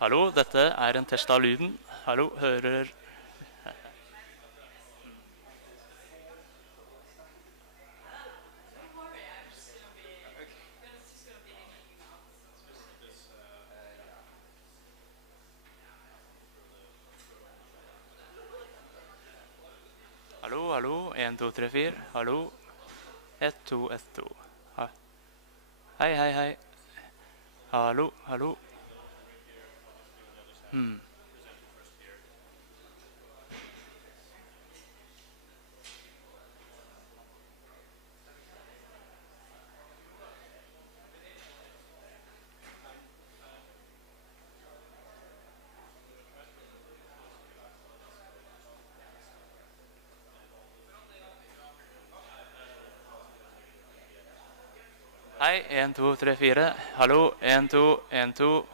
Hallo, dette er en test av lyden. Hallo, hører... Hallo, hallo, 1, 2, 3, 4. Hallo, 1, 2, 1, 2. Hei, hei, hei. Hallo, hallo. Hei, 1, 2, 3, 4. Hallo, 1, 2, 1, 2.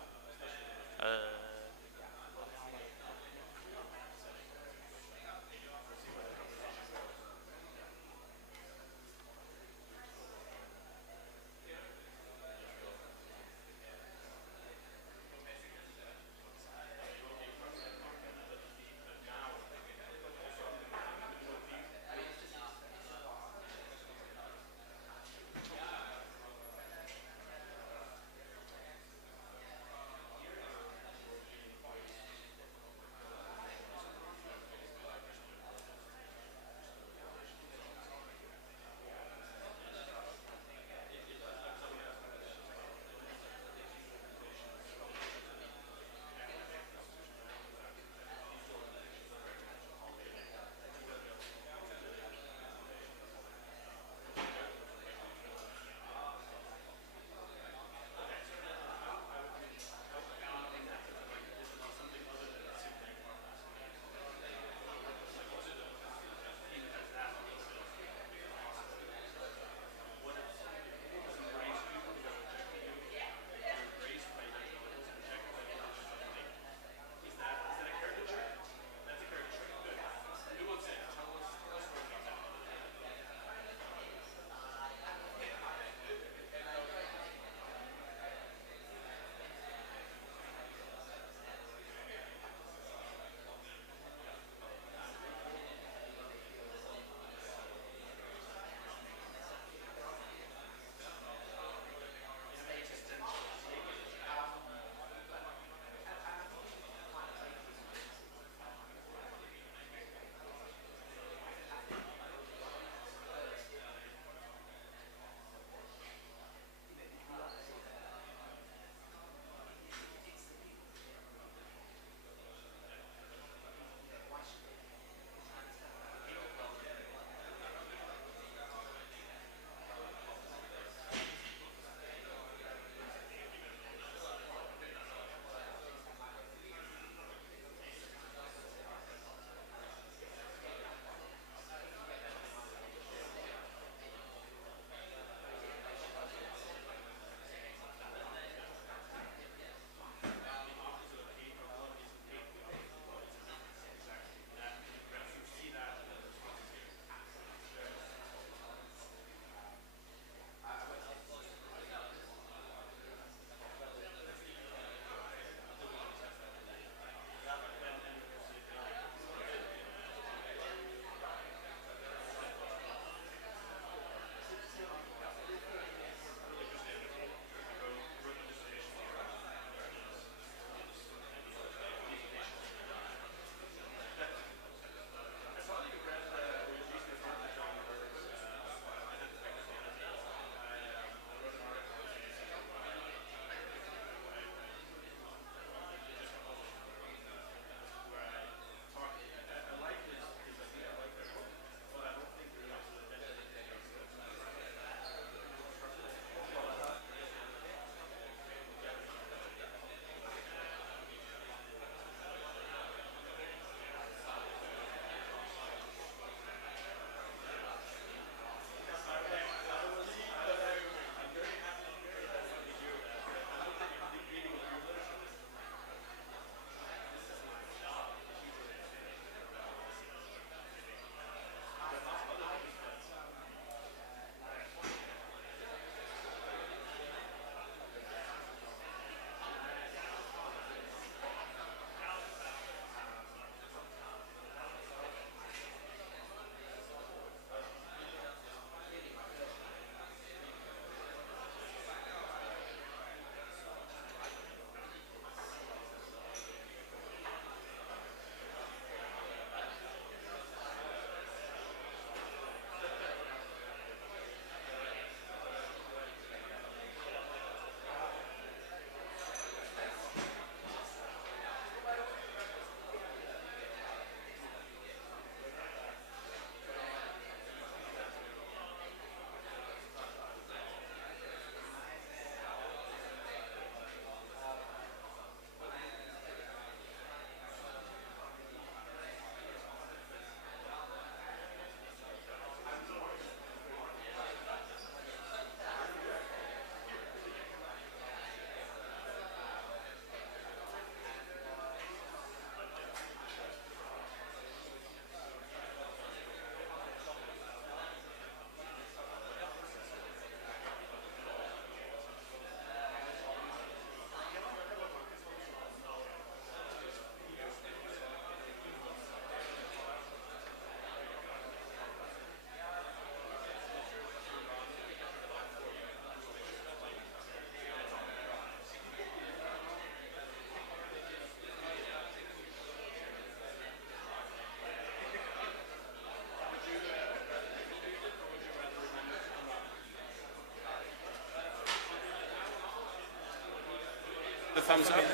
thumbs up.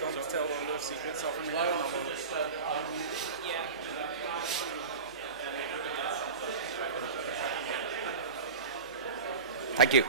Don't tell all the secrets of a minute. Thank you.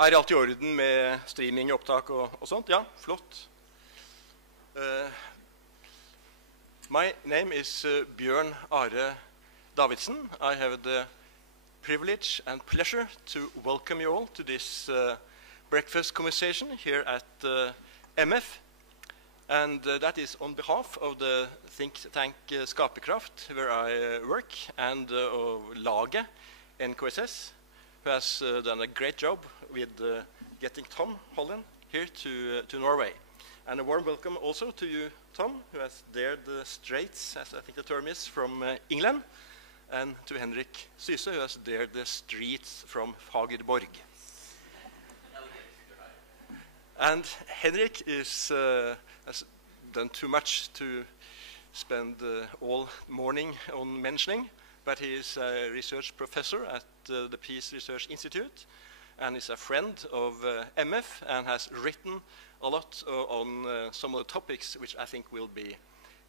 Er alt I orden med streaming, opptak og sånt? Ja, flott. My name is Bjørn Are Davidsen. I have the privilege and pleasure to welcome you all to this breakfast conversation here at MF. And that is on behalf of the think tank Skaperkraft, where I work, and laget NKSS, who has done a great job with getting Tom Holland here to Norway. And a warm welcome also to you, Tom, who has dared the straits, as I think the term is, from England, and to Henrik Syse, who has dared the streets from Fagerborg. And Henrik has done too much to spend all morning on mentioning, but he is a research professor at the Peace Research Institute, and is a friend of MF, and has written a lot on some of the topics which I think will be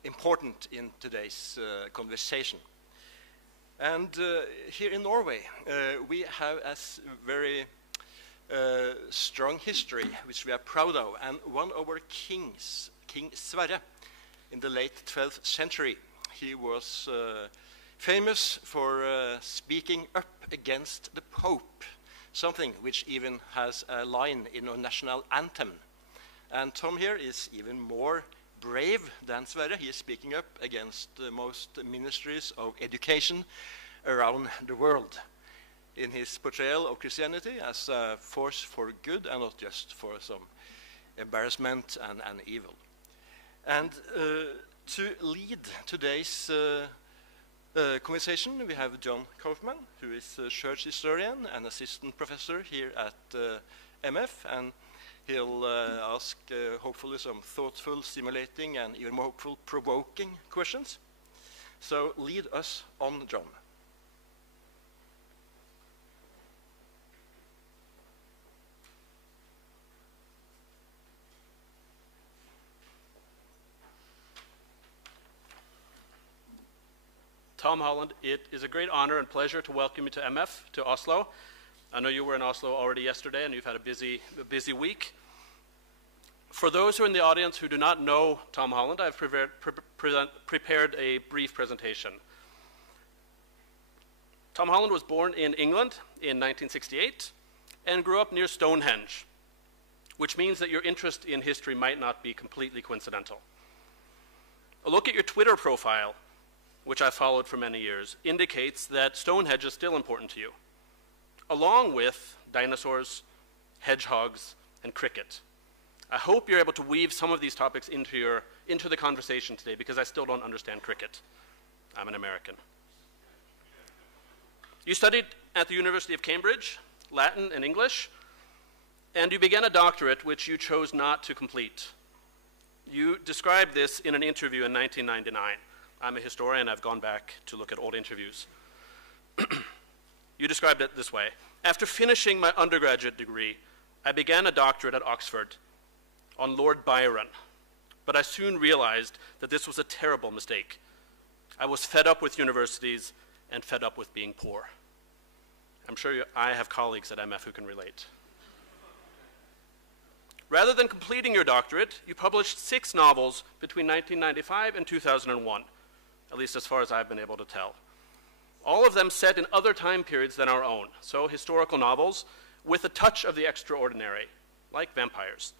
important in today's conversation. And here in Norway, we have a very strong history, which we are proud of, and one of our kings, King Sverre, in the late 12th century, he was famous for speaking up against the Pope, something which even has a line in our national anthem. And Tom here is even more brave than Sverre. He is speaking up against most ministries of education around the world in his portrayal of Christianity as a force for good and not just for some embarrassment and evil. And to lead today's conversation, we have John Kaufman, who is a church historian and assistant professor here at MF, and he'll ask hopefully some thoughtful, stimulating, and even more hopeful, provoking questions. So lead us on, John. Tom Holland, it is a great honor and pleasure to welcome you to MF, to Oslo. I know you were in Oslo already yesterday and you've had a busy week. For those who are in the audience who do not know Tom Holland, I've prepared a brief presentation. Tom Holland was born in England in 1968 and grew up near Stonehenge, which means that your interest in history might not be completely coincidental. A look at your Twitter profile, which I followed for many years, indicates that Stonehenge is still important to you, along with dinosaurs, hedgehogs, and cricket. I hope you're able to weave some of these topics into the conversation today, because I still don't understand cricket. I'm an American. You studied at the University of Cambridge, Latin and English, and you began a doctorate which you chose not to complete. You described this in an interview in 1999. I'm a historian, I've gone back to look at old interviews. You described it this way: after finishing my undergraduate degree, I began a doctorate at Oxford on Lord Byron, but I soon realized that this was a terrible mistake. I was fed up with universities and fed up with being poor. I'm sure I have colleagues at MF who can relate. Rather than completing your doctorate, you published 6 novels between 1995 and 2001. At least as far as I've been able to tell. All of them set in other time periods than our own, so historical novels with a touch of the extraordinary, like vampires.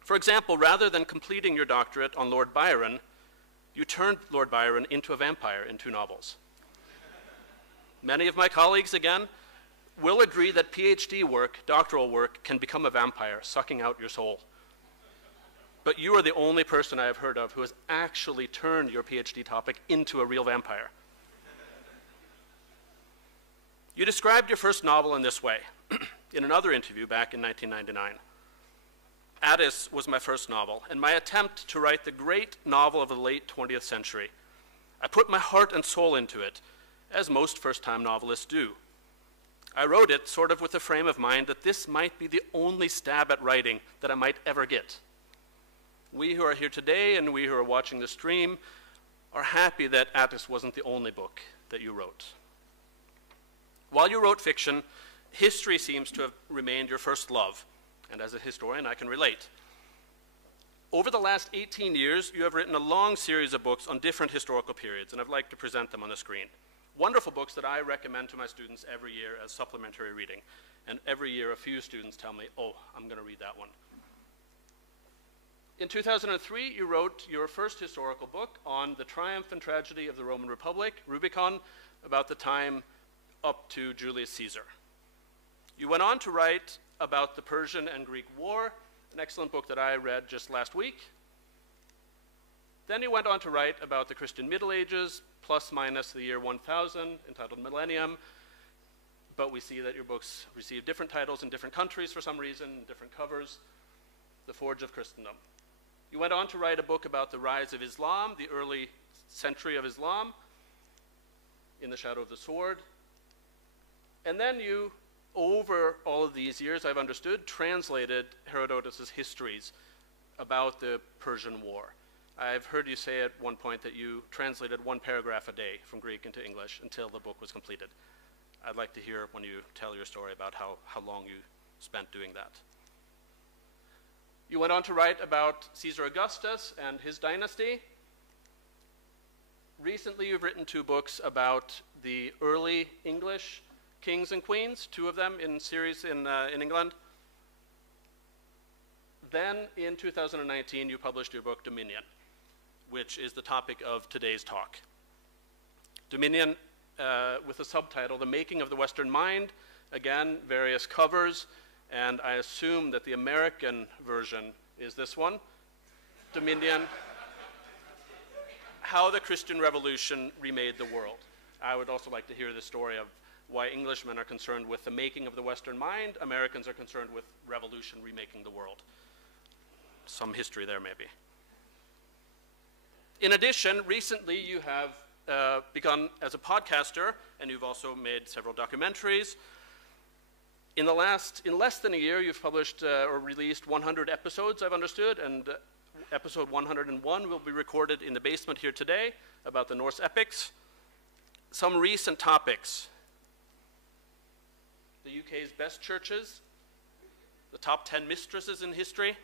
For example, rather than completing your doctorate on Lord Byron, you turned Lord Byron into a vampire in 2 novels. Many of my colleagues, again, will agree that PhD work, doctoral work, can become a vampire, sucking out your soul. But you are the only person I have heard of who has actually turned your PhD topic into a real vampire. You described your first novel in this way, in another interview back in 1999. Ateist was my first novel, and my attempt to write the great novel of the late 20th century. I put my heart and soul into it, as most first-time novelists do. I wrote it sort of with the frame of mind that this might be the only stab at writing that I might ever get. We who are here today and we who are watching the stream are happy that Ateist wasn't the only book that you wrote. While you wrote fiction, history seems to have remained your first love, and as a historian, I can relate. Over the last 18 years, you have written a long series of books on different historical periods, and I'd like to present them on the screen. Wonderful books that I recommend to my students every year as supplementary reading, and every year a few students tell me, oh, I'm going to read that one. In 2003, you wrote your first historical book on the triumph and tragedy of the Roman Republic, Rubicon, about the time up to Julius Caesar. You went on to write about the Persian and Greek War, an excellent book that I read just last week. Then you went on to write about the Christian Middle Ages, plus minus the year 1000, entitled Millennium, but we see that your books received different titles in different countries for some reason, different covers. The Forge of Christendom. You went on to write a book about the rise of Islam, the early century of Islam, In the Shadow of the Sword. And then you, over all of these years, I've understood, translated Herodotus' histories about the Persian War. I've heard you say at one point that you translated 1 paragraph a day from Greek into English until the book was completed. I'd like to hear when you tell your story about how long you spent doing that. You went on to write about Caesar Augustus and his dynasty. Recently, you've written 2 books about the early English kings and queens, 2 of them in series in England. Then, in 2019, you published your book, Dominion, which is the topic of today's talk. Dominion, with the subtitle, The Making of the Western Mind, again, various covers, and I assume that the American version is this one, Dominion. how the Christian Revolution remade the world. I would also like to hear the story of why Englishmen are concerned with the making of the Western mind, Americans are concerned with revolution remaking the world. Some history there, maybe. In addition, recently you have begun as a podcaster, and you've also made several documentaries. In less than a year, you've published or released 100 episodes, I've understood, and episode 101 will be recorded in the basement here today about the Norse epics. Some recent topics: the UK's best churches, the top 10 mistresses in history,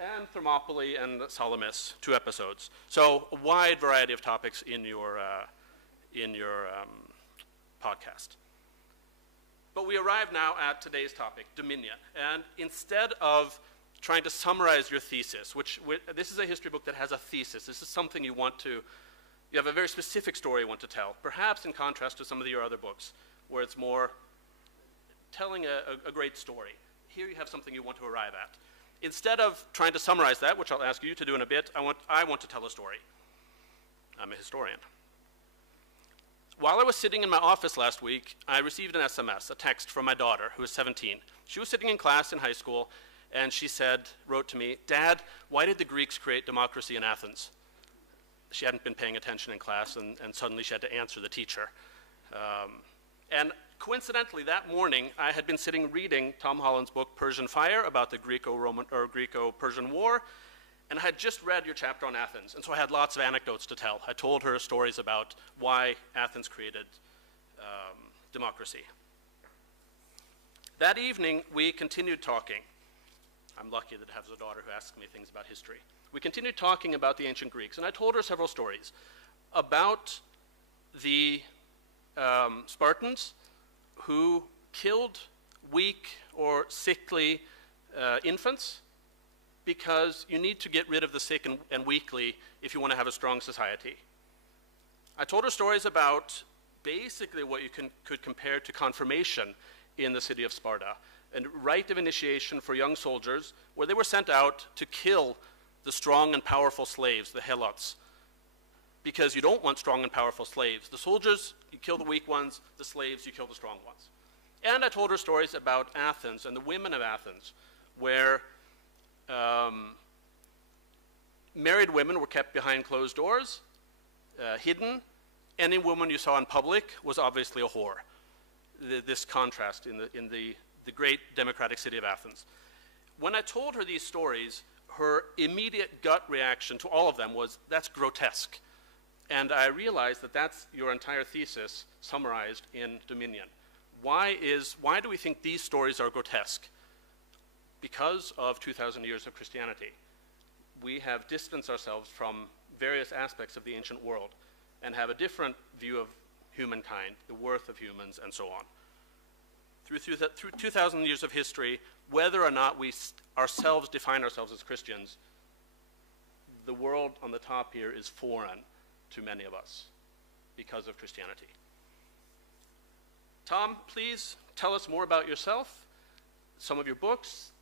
and Thermopylae and Salamis, 2 episodes. So a wide variety of topics in your podcast. But we arrive now at today's topic, dominion. And instead of trying to summarize your thesis, this is a history book that has a thesis. This is something you have a very specific story you want to tell, perhaps in contrast to some of your other books, where it's more telling a great story. Here you have something you want to arrive at. Instead of trying to summarize that, which I'll ask you to do in a bit, I want to tell a story. I'm a historian. While I was sitting in my office last week, I received an SMS, a text from my daughter, who is 17. She was sitting in class in high school, and she wrote to me, "Dad, why did the Greeks create democracy in Athens?" She hadn't been paying attention in class, and suddenly she had to answer the teacher. And coincidentally, that morning, I had been sitting reading Tom Holland's book, Persian Fire, about the Greco-Persian War, and I had just read your chapter on Athens, and so I had lots of anecdotes to tell. I told her stories about why Athens created democracy. That evening, we continued talking. I'm lucky that I have a daughter who asks me things about history. We continued talking about the ancient Greeks, and I told her several stories about the Spartans who killed weak or sickly infants, because you need to get rid of the sick and weakly if you want to have a strong society. I told her stories about basically what you could compare to confirmation in the city of Sparta, a rite of initiation for young soldiers where they were sent out to kill the strong and powerful slaves, the helots, because you don't want strong and powerful slaves. The soldiers, you kill the weak ones; the slaves, you kill the strong ones. And I told her stories about Athens and the women of Athens, where married women were kept behind closed doors, hidden. Any woman you saw in public was obviously a whore. This contrast in the great democratic city of Athens. When I told her these stories, her immediate gut reaction to all of them was, "That's grotesque." And I realized that that's your entire thesis summarized in Dominion. Why do we think these stories are grotesque? Because of 2,000 years of Christianity. We have distanced ourselves from various aspects of the ancient world and have a different view of humankind, the worth of humans, and so on. Through 2,000 years of history, whether or not we ourselves define ourselves as Christians, the world on the top here is foreign to many of us because of Christianity. Tom, please tell us more about yourself, some of your books,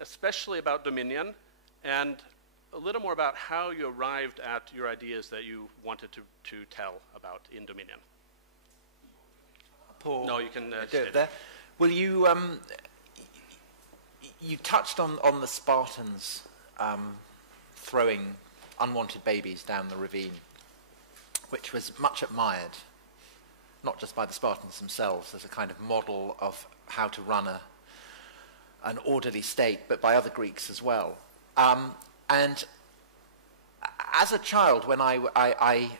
especially about Dominion, and a little more about how you arrived at your ideas that you wanted to tell about in Dominion. Paul, no, you can do it there. Well, you touched on the Spartans throwing unwanted babies down the ravine, which was much admired, not just by the Spartans themselves as a kind of model of how to run an orderly state, but by other Greeks as well. And as a child, when I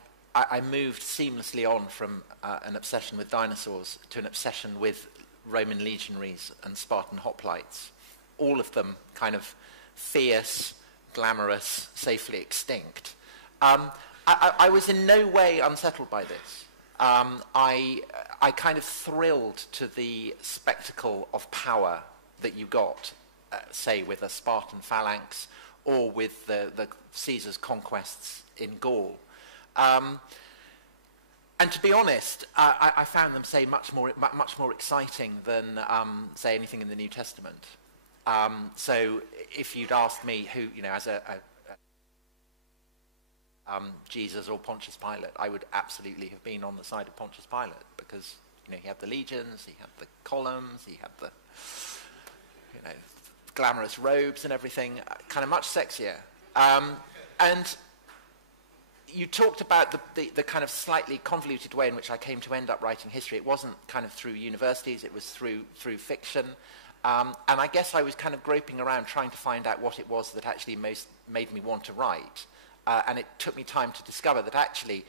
moved seamlessly on from an obsession with dinosaurs to an obsession with Roman legionaries and Spartan hoplites, all of them kind of fierce, glamorous, safely extinct. I was in no way unsettled by this. I kind of thrilled to the spectacle of power that you got, say, with a Spartan phalanx or with the Caesar's conquests in Gaul. And to be honest, I found them, say, much more exciting than, say, anything in the New Testament. So if you'd asked me who, as Jesus or Pontius Pilate, I would absolutely have been on the side of Pontius Pilate, because he had the legions, he had the columns, he had the glamorous robes and everything, kind of much sexier. And you talked about the kind of slightly convoluted way in which I came to end up writing history. It wasn't kind of through universities, it was through fiction. And I guess I was kind of groping around trying to find out what it was that actually most made me want to write. And it took me time to discover that actually,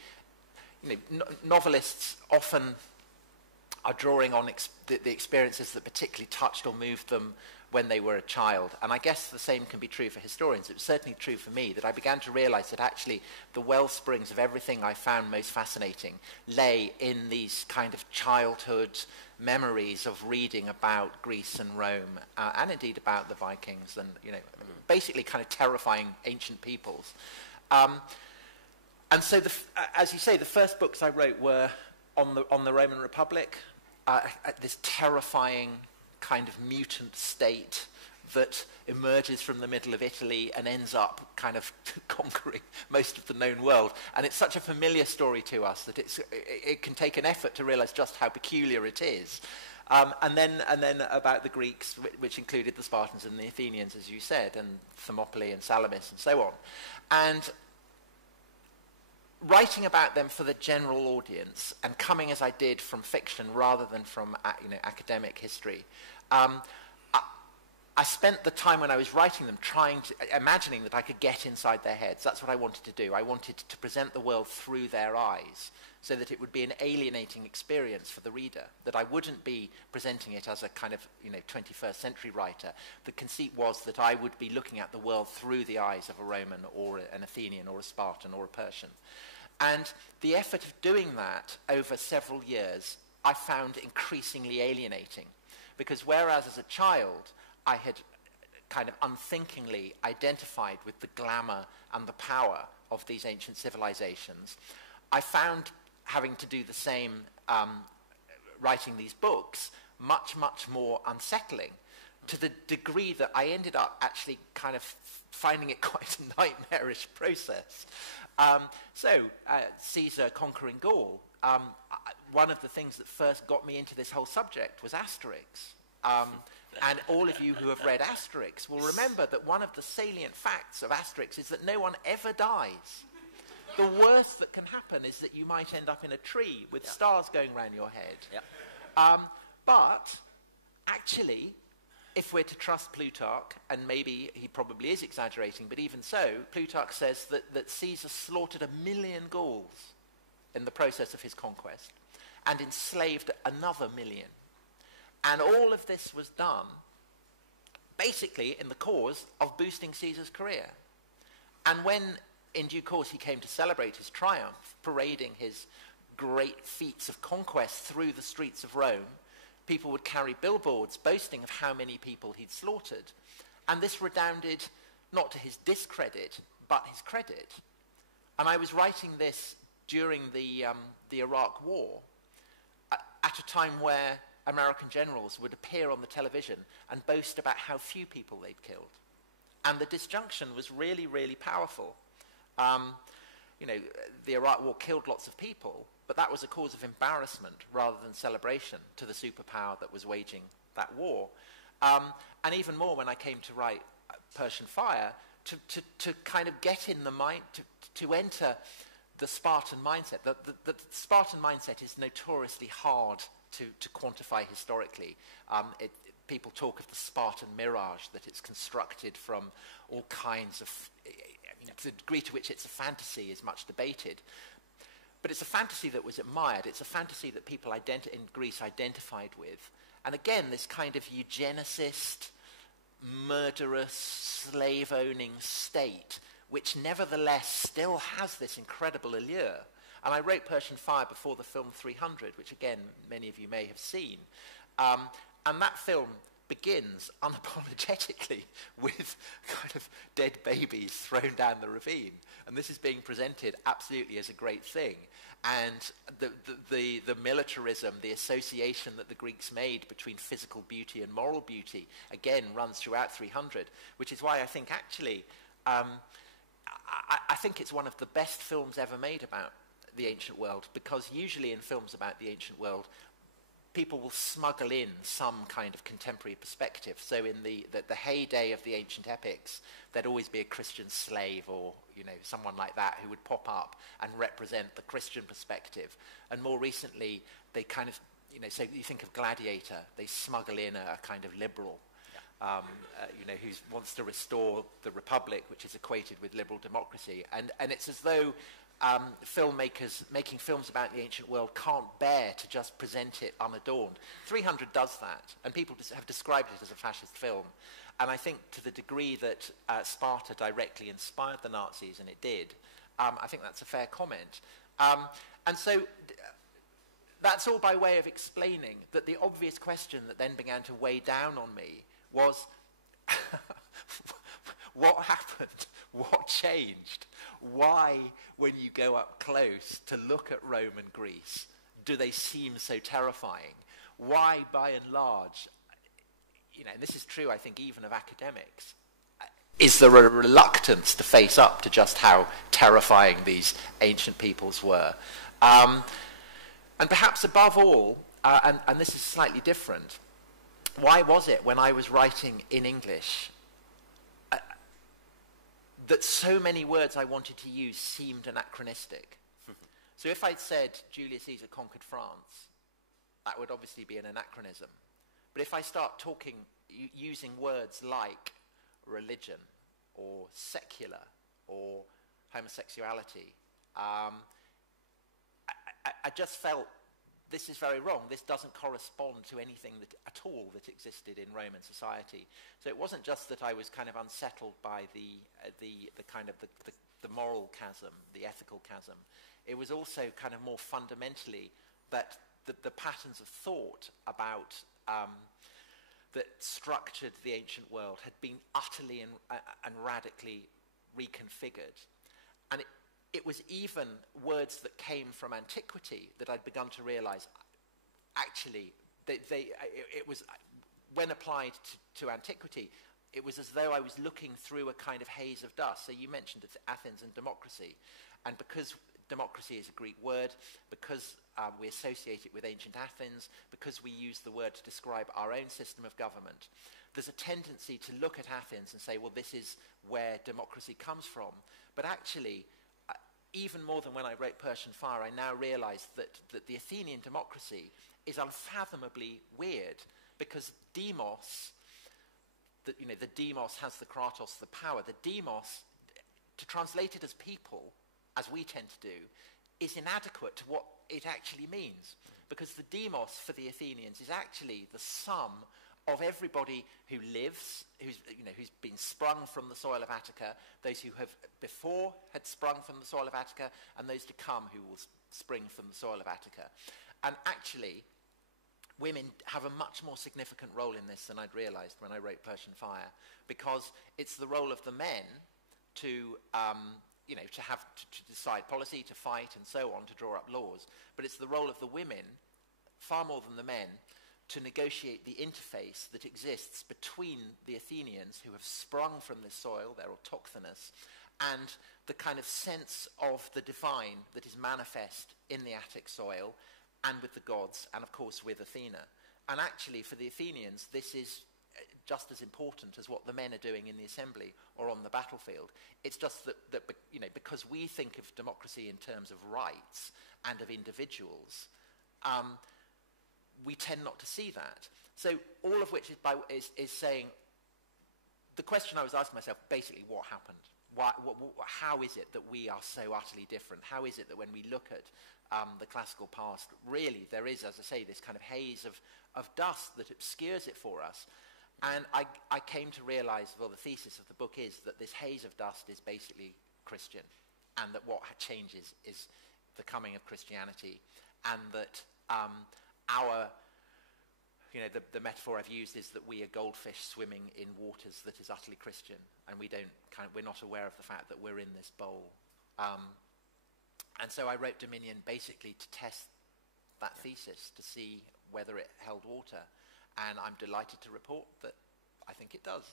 novelists often are drawing on the experiences that particularly touched or moved them when they were a child. And I guess the same can be true for historians. It was certainly true for me that I began to realize that actually the well springs of everything I found most fascinating lay in these kind of childhood memories of reading about Greece and Rome, and indeed about the Vikings, and basically kind of terrifying ancient peoples. And so, as you say, the first books I wrote were on the Roman Republic, this terrifying kind of mutant state that emerges from the middle of Italy and ends up kind of conquering most of the known world. And it's such a familiar story to us that it can take an effort to realize just how peculiar it is. And then about the Greeks, which included the Spartans and the Athenians, as you said, and Thermopylae and Salamis and so on. And writing about them for the general audience, and coming as I did from fiction rather than from academic history, I spent the time when I was writing them imagining that I could get inside their heads. That's what I wanted to do. I wanted to present the world through their eyes, so that it would be an alienating experience for the reader, that I wouldn't be presenting it as a kind of 21st century writer. The conceit was that I would be looking at the world through the eyes of a Roman or an Athenian or a Spartan or a Persian. And the effort of doing that over several years I found increasingly alienating, because whereas as a child I had kind of unthinkingly identified with the glamour and the power of these ancient civilizations, I found having to do the same writing these books much, much more unsettling, to the degree that I ended up actually kind of finding it quite a nightmarish process. Caesar conquering Gaul, one of the things that first got me into this whole subject was Asterix. And all of you who have read Asterix will remember that one of the salient facts of Asterix is that no one ever dies. The worst that can happen is that you might end up in a tree with stars going around your head. Yep. But actually, if we're to trust Plutarch, and maybe he probably is exaggerating, but even so, Plutarch says that Caesar slaughtered 1 million Gauls in the process of his conquest, and enslaved another 1 million. And all of this was done basically in the cause of boosting Caesar's career. And when, in due course, he came to celebrate his triumph, parading his great feats of conquest through the streets of Rome, people would carry billboards boasting of how many people he'd slaughtered. And this redounded not to his discredit, but his credit. And I was writing this during the Iraq War, at a time where American generals would appear on the television and boast about how few people they'd killed. And the disjunction was really, really powerful. The Iraq War killed lots of people, but that was a cause of embarrassment rather than celebration to the superpower that was waging that war. And even more when I came to write Persian Fire, to kind of get in the mind, to enter the Spartan mindset. The Spartan mindset is notoriously hard to quantify historically. People talk of the Spartan mirage, that it's constructed from all kinds of... the degree to which it's a fantasy is much debated. But it's a fantasy that was admired. It's a fantasy that people in Greece identified with. And again, this kind of eugenicist, murderous, slave-owning state, which nevertheless still has this incredible allure. And I wrote Persian Fire before the film 300, which again, many of you may have seen. And that film begins unapologetically with kind of dead babies thrown down the ravine. And this is being presented absolutely as a great thing. And the militarism, the association that the Greeks made between physical beauty and moral beauty, again, runs throughout 300, which is why I think actually I think it's one of the best films ever made about the ancient world, because usually in films about the ancient world, people will smuggle in some kind of contemporary perspective. So in the heyday of the ancient epics, there'd always be a Christian slave or, someone like that who would pop up and represent the Christian perspective. And more recently, they kind of, so you think of Gladiator, they smuggle in a kind of liberal, who wants to restore the Republic, which is equated with liberal democracy. And it's as though filmmakers making films about the ancient world can't bear to just present it unadorned. 300 does that, and people have described it as a fascist film. And I think to the degree that Sparta directly inspired the Nazis, and it did, I think that's a fair comment. And so that's all by way of explaining that the obvious question that then began to weigh down on me was, what happened? What changed? Why, when you go up close to look at Rome and Greece, do they seem so terrifying? Why, by and large, and this is true, I think, even of academics, is there a reluctance to face up to just how terrifying these ancient peoples were? And perhaps above all, and this is slightly different, why was it when I was writing in English that so many words I wanted to use seemed anachronistic? So if I'd said Julius Caesar conquered France, that would obviously be an anachronism. But if I start using words like religion or secular or homosexuality, I just felt this is very wrong. This doesn't correspond to anything at all that existed in Roman society. So it wasn't just that I was kind of unsettled by the moral chasm, the ethical chasm. It was also kind of more fundamentally that the patterns of thought about that structured the ancient world had been utterly and radically reconfigured. And it was even words that came from antiquity that I'd begun to realize, actually, it was, when applied to antiquity, it was as though I was looking through a kind of haze of dust. So you mentioned Athens and democracy. And because democracy is a Greek word, because we associate it with ancient Athens, because we use the word to describe our own system of government, there's a tendency to look at Athens and say, well, this is where democracy comes from. But actually, even more than when I wrote Persian Fire, I now realize that the Athenian democracy is unfathomably weird, because demos, the demos has the kratos, the power. The demos, to translate it as people, as we tend to do, is inadequate to what it actually means. Because the demos for the Athenians is actually the sum of everybody who lives, who's been sprung from the soil of Attica, those who have before had sprung from the soil of Attica, and those to come who will spring from the soil of Attica. And actually, women have a much more significant role in this than I'd realized when I wrote Persian Fire, because it's the role of the men to decide policy, to fight, and so on, to draw up laws. But it's the role of the women, far more than the men, to negotiate the interface that exists between the Athenians, who have sprung from this soil, they're autochthonous, and the kind of sense of the divine that is manifest in the Attic soil, and with the gods, and of course with Athena. And actually, for the Athenians, this is just as important as what the men are doing in the assembly or on the battlefield. It's just that because we think of democracy in terms of rights and of individuals, we tend not to see that. So all of which is saying, the question I was asking myself, basically, what happened? How is it that we are so utterly different? How is it that when we look at the classical past, really there is, as I say, this kind of haze of dust that obscures it for us? And I came to realize, well, the thesis of the book is that this haze of dust is basically Christian, and that what changes is the coming of Christianity, and that the metaphor I've used is that we are goldfish swimming in waters that is utterly Christian, and we're not aware of the fact that we're in this bowl. And so I wrote Dominion basically to test that thesis, to see whether it held water. And I'm delighted to report that I think it does.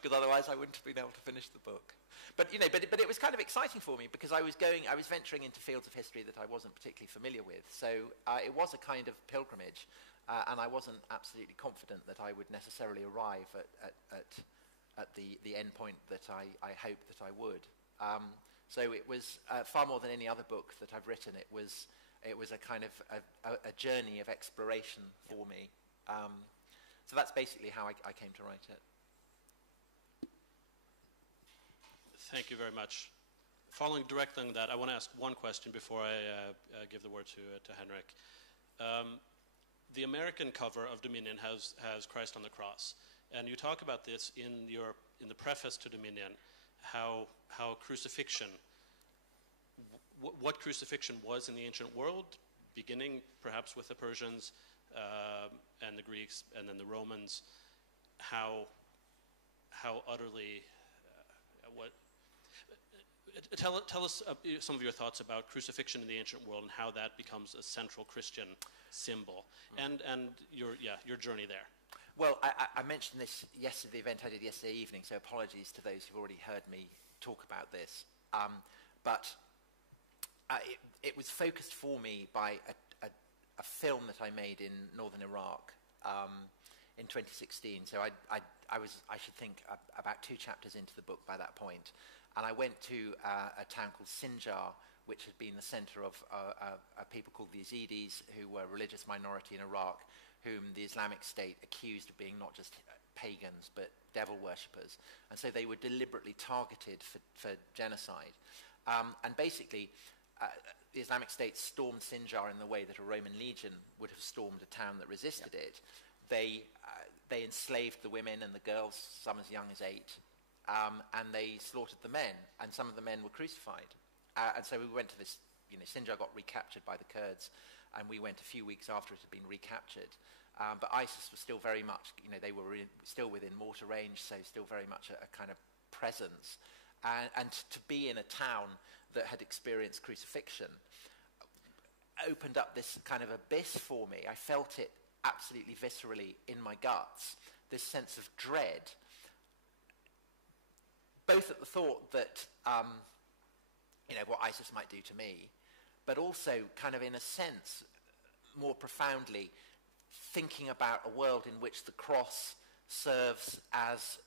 because otherwise I wouldn't have been able to finish the book. But it was kind of exciting for me because I was venturing into fields of history that I wasn't particularly familiar with. So it was a kind of pilgrimage, and I wasn't absolutely confident that I would necessarily arrive at the end point that I hoped that I would. So it was far more than any other book that I've written. It was a kind of a journey of exploration for me. So that's basically how I came to write it. Thank you very much. Following directly on that, I want to ask one question before I give the word to Henrik. The American cover of Dominion has Christ on the cross, and you talk about this in the preface to Dominion, how crucifixion, what crucifixion was in the ancient world, beginning perhaps with the Persians and the Greeks, and then the Romans, how utterly what. Tell us some of your thoughts about crucifixion in the ancient world and how that becomes a central Christian symbol, and your journey there. Well, I mentioned this yesterday, the event I did yesterday evening, so apologies to those who've already heard me talk about this. But it was focused for me by a film that I made in northern Iraq in 2016. So I should think about 2 chapters into the book by that point. And I went to a town called Sinjar, which had been the center of a people called the Yazidis, who were a religious minority in Iraq, whom the Islamic State accused of being not just pagans, but devil worshippers. And so they were deliberately targeted for genocide. And basically, the Islamic State stormed Sinjar in the way that a Roman legion would have stormed a town that resisted it. They enslaved the women and the girls, some as young as 8, and they slaughtered the men, and some of the men were crucified. And so we went to this, Sinjar got recaptured by the Kurds, and we went a few weeks after it had been recaptured. But ISIS was still very much, they were still within mortar range, so still very much a kind of presence. And to be in a town that had experienced crucifixion opened up this kind of abyss for me. I felt it absolutely viscerally in my guts, this sense of dread, both at the thought that, what ISIS might do to me, but also kind of in a sense, more profoundly, thinking about a world in which the cross serves as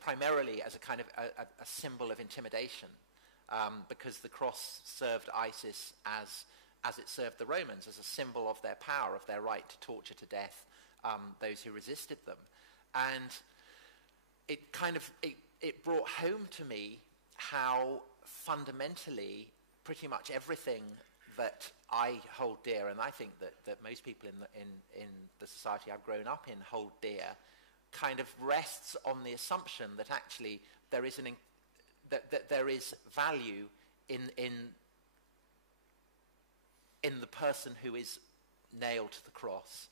primarily as a kind of a symbol of intimidation, because the cross served ISIS as it served the Romans, as a symbol of their power, of their right to torture to death those who resisted them. And it kind of it brought home to me how fundamentally pretty much everything that I hold dear, and I think that most people in the society I've grown up in hold dear, kind of rests on the assumption that actually there is that there is value in the person who is nailed to the cross,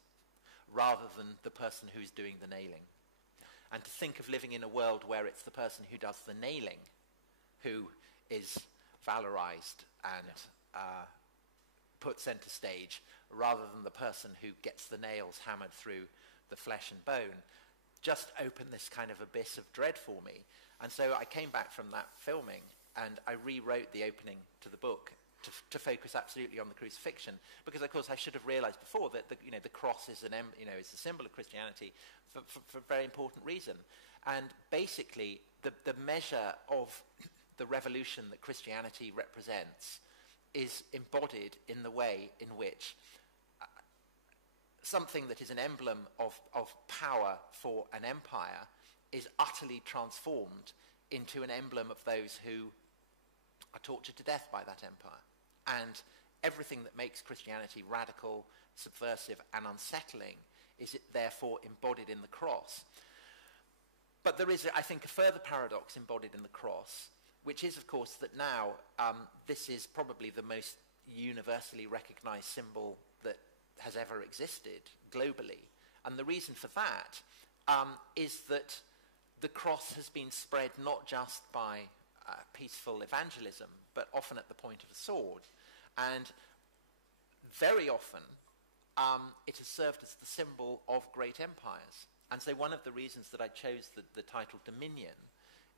rather than the person who's doing the nailing. And to think of living in a world where it's the person who does the nailing who is valorized and put center stage, rather than the person who gets the nails hammered through the flesh and bone, just opened this kind of abyss of dread for me. And so I came back from that filming and I rewrote the opening to the book to focus absolutely on the crucifixion, because of course I should have realized before that the cross is is a symbol of Christianity for a very important reason. And basically the measure of the revolution that Christianity represents is embodied in the way in which something that is an emblem of power for an empire is utterly transformed into an emblem of those who are tortured to death by that empire. And everything that makes Christianity radical, subversive, and unsettling is therefore embodied in the cross. But there is, I think, a further paradox embodied in the cross, which is, of course, that now this is probably the most universally recognized symbol that has ever existed globally. And the reason for that is that the cross has been spread not just by peaceful evangelism, but often at the point of a sword. And very often it has served as the symbol of great empires. And so one of the reasons that I chose the title Dominion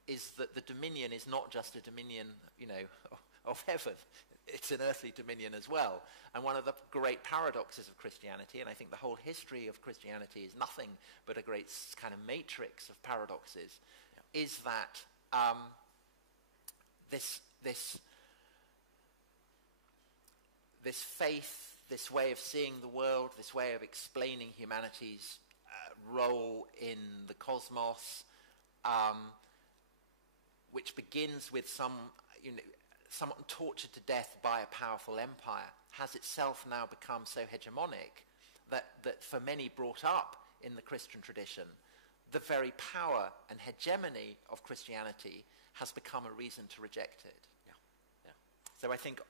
is that the dominion is not just a dominion, of heaven. It's an earthly dominion as well. And one of the great paradoxes of Christianity, and I think the whole history of Christianity is nothing but a great kind of matrix of paradoxes, is that this faith, this way of seeing the world, this way of explaining humanity's role in the cosmos, which begins with someone tortured to death by a powerful empire, has itself now become so hegemonic that for many brought up in the Christian tradition, the very power and hegemony of Christianity has become a reason to reject it. Yeah. So I think,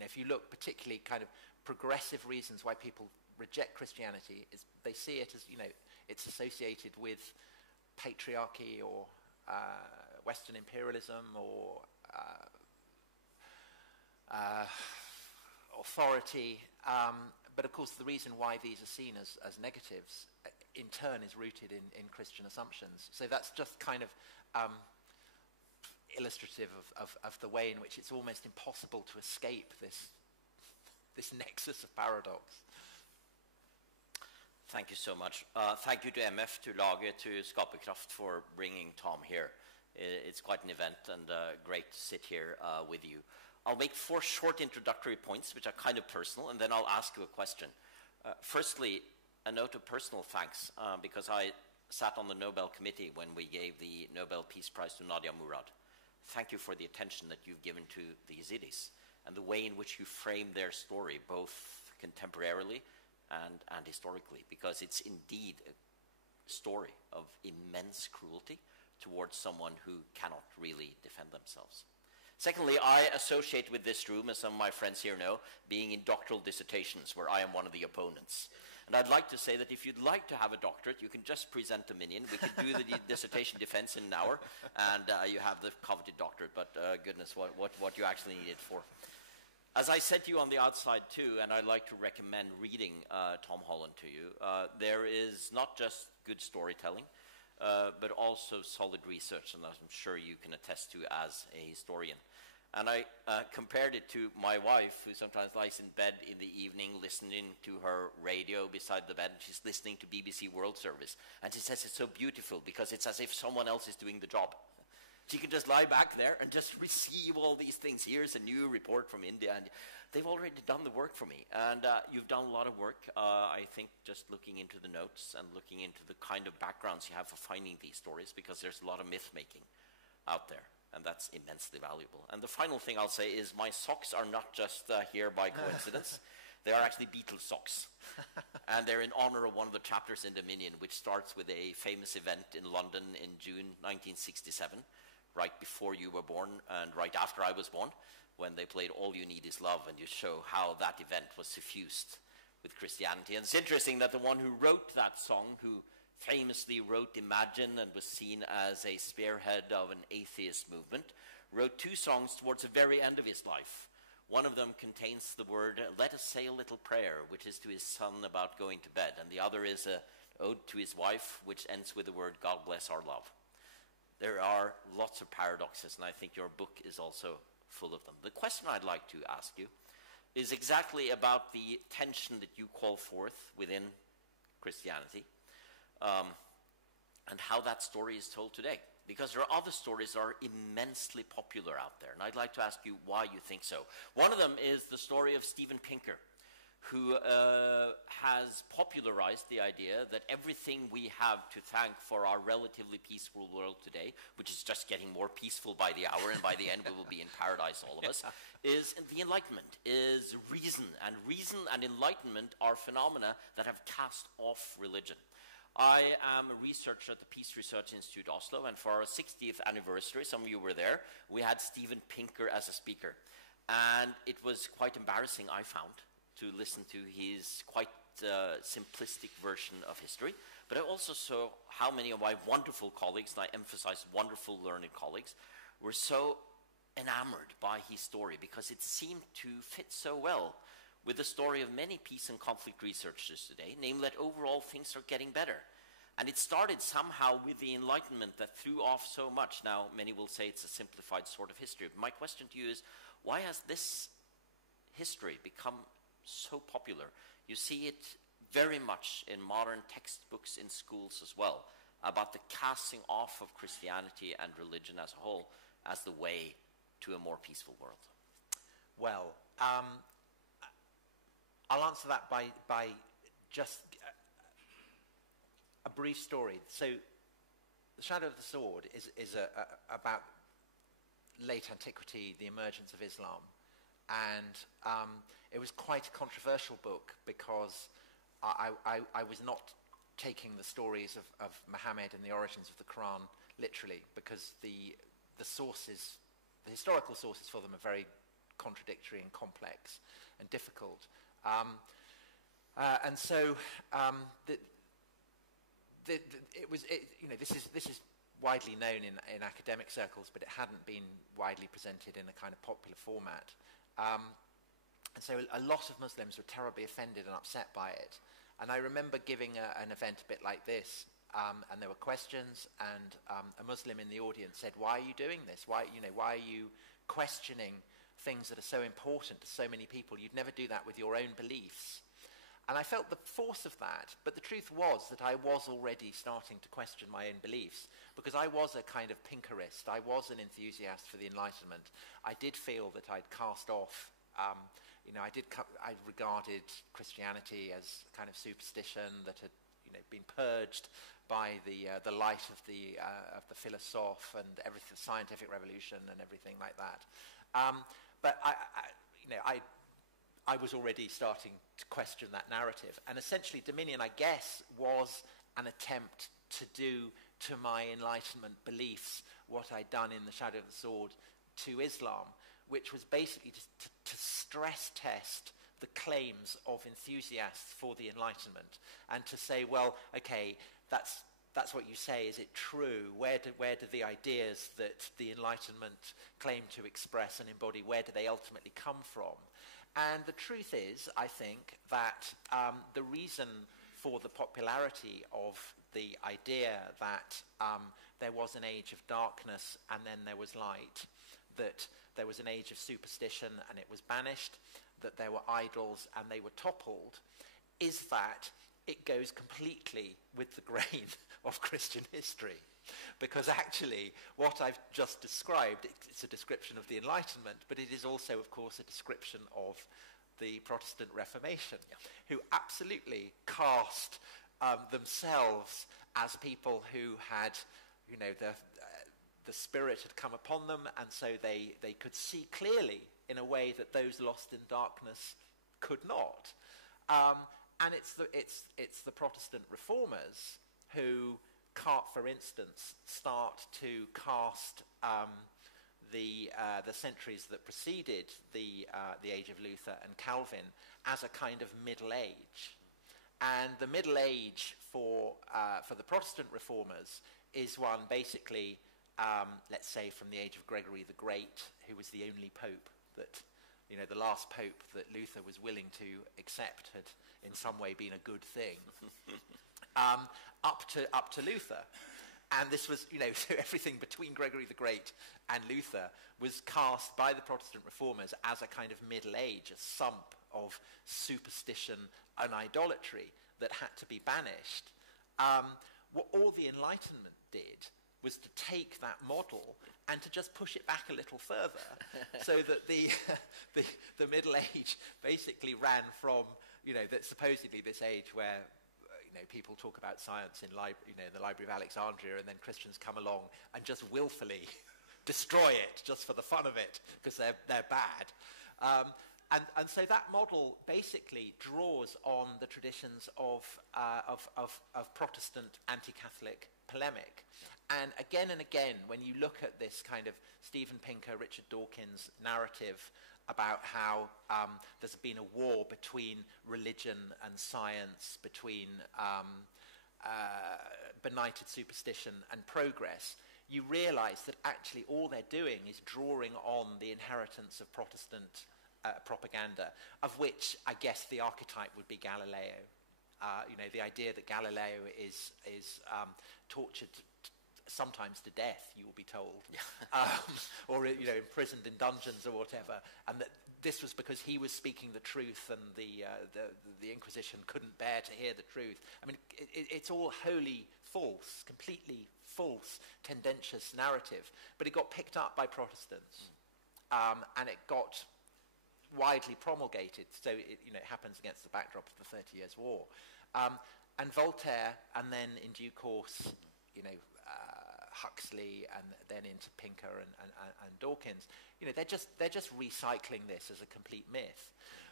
if you look particularly kind of progressive reasons why people reject Christianity, is they see it as, it's associated with patriarchy or Western imperialism or authority. But of course the reason why these are seen as negatives in turn is rooted in Christian assumptions. So that's just kind of illustrative of the way in which it's almost impossible to escape this nexus of paradox. Thank you so much. Thank you to MF, to Laget, to Skaperkraft for bringing Tom here. It's quite an event and great to sit here with you. I'll make 4 short introductory points, which are kind of personal, and then I'll ask you a question. Firstly, a note of personal thanks, because I sat on the Nobel Committee when we gave the Nobel Peace Prize to Nadia Murad. Thank you for the attention that you've given to the Yazidis and the way in which you frame their story, both contemporarily and historically, because it's indeed a story of immense cruelty towards someone who cannot really defend themselves. Secondly, I associate with this room, as some of my friends here know, being in doctoral dissertations where I am one of the opponents. And I'd like to say that if you'd like to have a doctorate, you can just present a minion. We can do the dissertation defense in an hour, and you have the coveted doctorate, but goodness, what you actually need it for. As I said to you on the outside too, and I'd like to recommend reading Tom Holland to you, there is not just good storytelling, but also solid research, and I'm sure you can attest to as a historian. And I compared it to my wife, who sometimes lies in bed in the evening listening to her radio beside the bed, and she's listening to BBC World Service. And she says it's so beautiful because it's as if someone else is doing the job. She can just lie back there and just receive all these things. Here's a new report from India, and they've already done the work for me. And you've done a lot of work, I think, just looking into the notes and looking into the kind of backgrounds you have for finding these stories, because there's a lot of myth-making out there, and that's immensely valuable. And the final thing I'll say is my socks are not just here by coincidence. They are actually Beatles socks. And they're in honor of one of the chapters in Dominion, which starts with a famous event in London in June 1967. Right before you were born and right after I was born, when they played All You Need Is Love, and you show how that event was suffused with Christianity. And it's interesting that the one who wrote that song, who famously wrote Imagine and was seen as a spearhead of an atheist movement, wrote 2 songs towards the very end of his life. One of them contains the word, "Let us say a little prayer," which is to his son about going to bed. And the other is an ode to his wife, which ends with the word, "God bless our love." There are lots of paradoxes, and I think your book is also full of them. The question I'd like to ask you is exactly about the tension that you call forth within Christianity, and how that story is told today. Because there are other stories that are immensely popular out there, and I'd like to ask you why you think so. One of them is the story of Steven Pinker, who has popularized the idea that everything we have to thank for our relatively peaceful world today, which is just getting more peaceful by the hour, and by the end we will be in paradise, all of us, is the Enlightenment, is reason. And reason and enlightenment are phenomena that have cast off religion. I am a researcher at the Peace Research Institute Oslo, and for our 60th anniversary, some of you were there, we had Steven Pinker as a speaker. And it was quite embarrassing, I found, to listen to his quite simplistic version of history. But I also saw how many of my wonderful colleagues, and I emphasize wonderful learned colleagues, were so enamored by his story because it seemed to fit so well with the story of many peace and conflict researchers today, namely that overall things are getting better. And it started somehow with the Enlightenment that threw off so much. Now, many will say it's a simplified sort of history. But my question to you is, why has this history become so popular? You see it very much in modern textbooks in schools as well, about the casting off of Christianity and religion as a whole as the way to a more peaceful world. Well, I'll answer that by just a brief story. So, The Shadow of the Sword is about late antiquity, the emergence of Islam. And it was quite a controversial book because I was not taking the stories of Muhammad and the origins of the Quran literally, because the sources, the historical sources for them are very contradictory and complex and difficult. And so this is widely known in academic circles, but it hadn't been widely presented in a kind of popular format. And so a lot of Muslims were terribly offended and upset by it. And I remember giving an event a bit like this, and there were questions, and a Muslim in the audience said, "Why are you doing this? Why are you questioning things that are so important to so many people? You'd never do that with your own beliefs." And I felt the force of that, but the truth was that I was already starting to question my own beliefs, because I was a kind of pinkerist. I was an enthusiast for the Enlightenment. I did feel that I'd cast off, I regarded Christianity as a kind of superstition that had, been purged by the light of the philosophe and everything, the scientific revolution and everything like that. But I was already starting to question that narrative. And essentially Dominion, I guess, was an attempt to do to my Enlightenment beliefs what I'd done in The Shadow of the Sword to Islam, which was basically to stress test the claims of enthusiasts for the Enlightenment and to say, well, okay, that's what you say. Is it true? Where do the ideas that the Enlightenment claim to express and embody, where do they ultimately come from? And the truth is, I think, that the reason for the popularity of the idea that there was an age of darkness and then there was light, that there was an age of superstition and it was banished, that there were idols and they were toppled, is that it goes completely with the grain of Christian history. Because actually, what I've just described, it's a description of the Enlightenment, but it is also, of course, a description of the Protestant Reformation, who absolutely cast themselves as people who had, the Spirit had come upon them, and so they could see clearly in a way that those lost in darkness could not. And it's the Protestant Reformers who, for instance, start to cast the centuries that preceded the age of Luther and Calvin as a kind of Middle Age. And the Middle Age for the Protestant Reformers is one basically, let's say, from the age of Gregory the Great, who was the only pope that, the last pope that Luther was willing to accept had in some way been a good thing, up to Luther. And this was, so everything between Gregory the Great and Luther was cast by the Protestant Reformers as a kind of Middle Age, a sump of superstition and idolatry that had to be banished. What all the Enlightenment did was to take that model and to just push it back a little further, so that the Middle Age basically ran from, that supposedly this age where people talk about science in the Library of Alexandria, and then Christians come along and just willfully destroy it just for the fun of it because they're bad. And so that model basically draws on the traditions of Protestant anti-Catholic polemic. And again, when you look at this kind of Steven Pinker, Richard Dawkins narrative about how there's been a war between religion and science, between benighted superstition and progress, you realize that actually all they're doing is drawing on the inheritance of Protestant propaganda, of which I guess the archetype would be Galileo. The idea that Galileo is tortured sometimes to death, you will be told, or imprisoned in dungeons or whatever, and that this was because he was speaking the truth, and the Inquisition couldn't bear to hear the truth. I mean, it's all wholly false, completely false, tendentious narrative. But it got picked up by Protestants, and it got widely promulgated. So it happens against the backdrop of the 30 Years' War, and Voltaire, and then in due course, Huxley, and then into Pinker and Dawkins. They're just recycling this as a complete myth.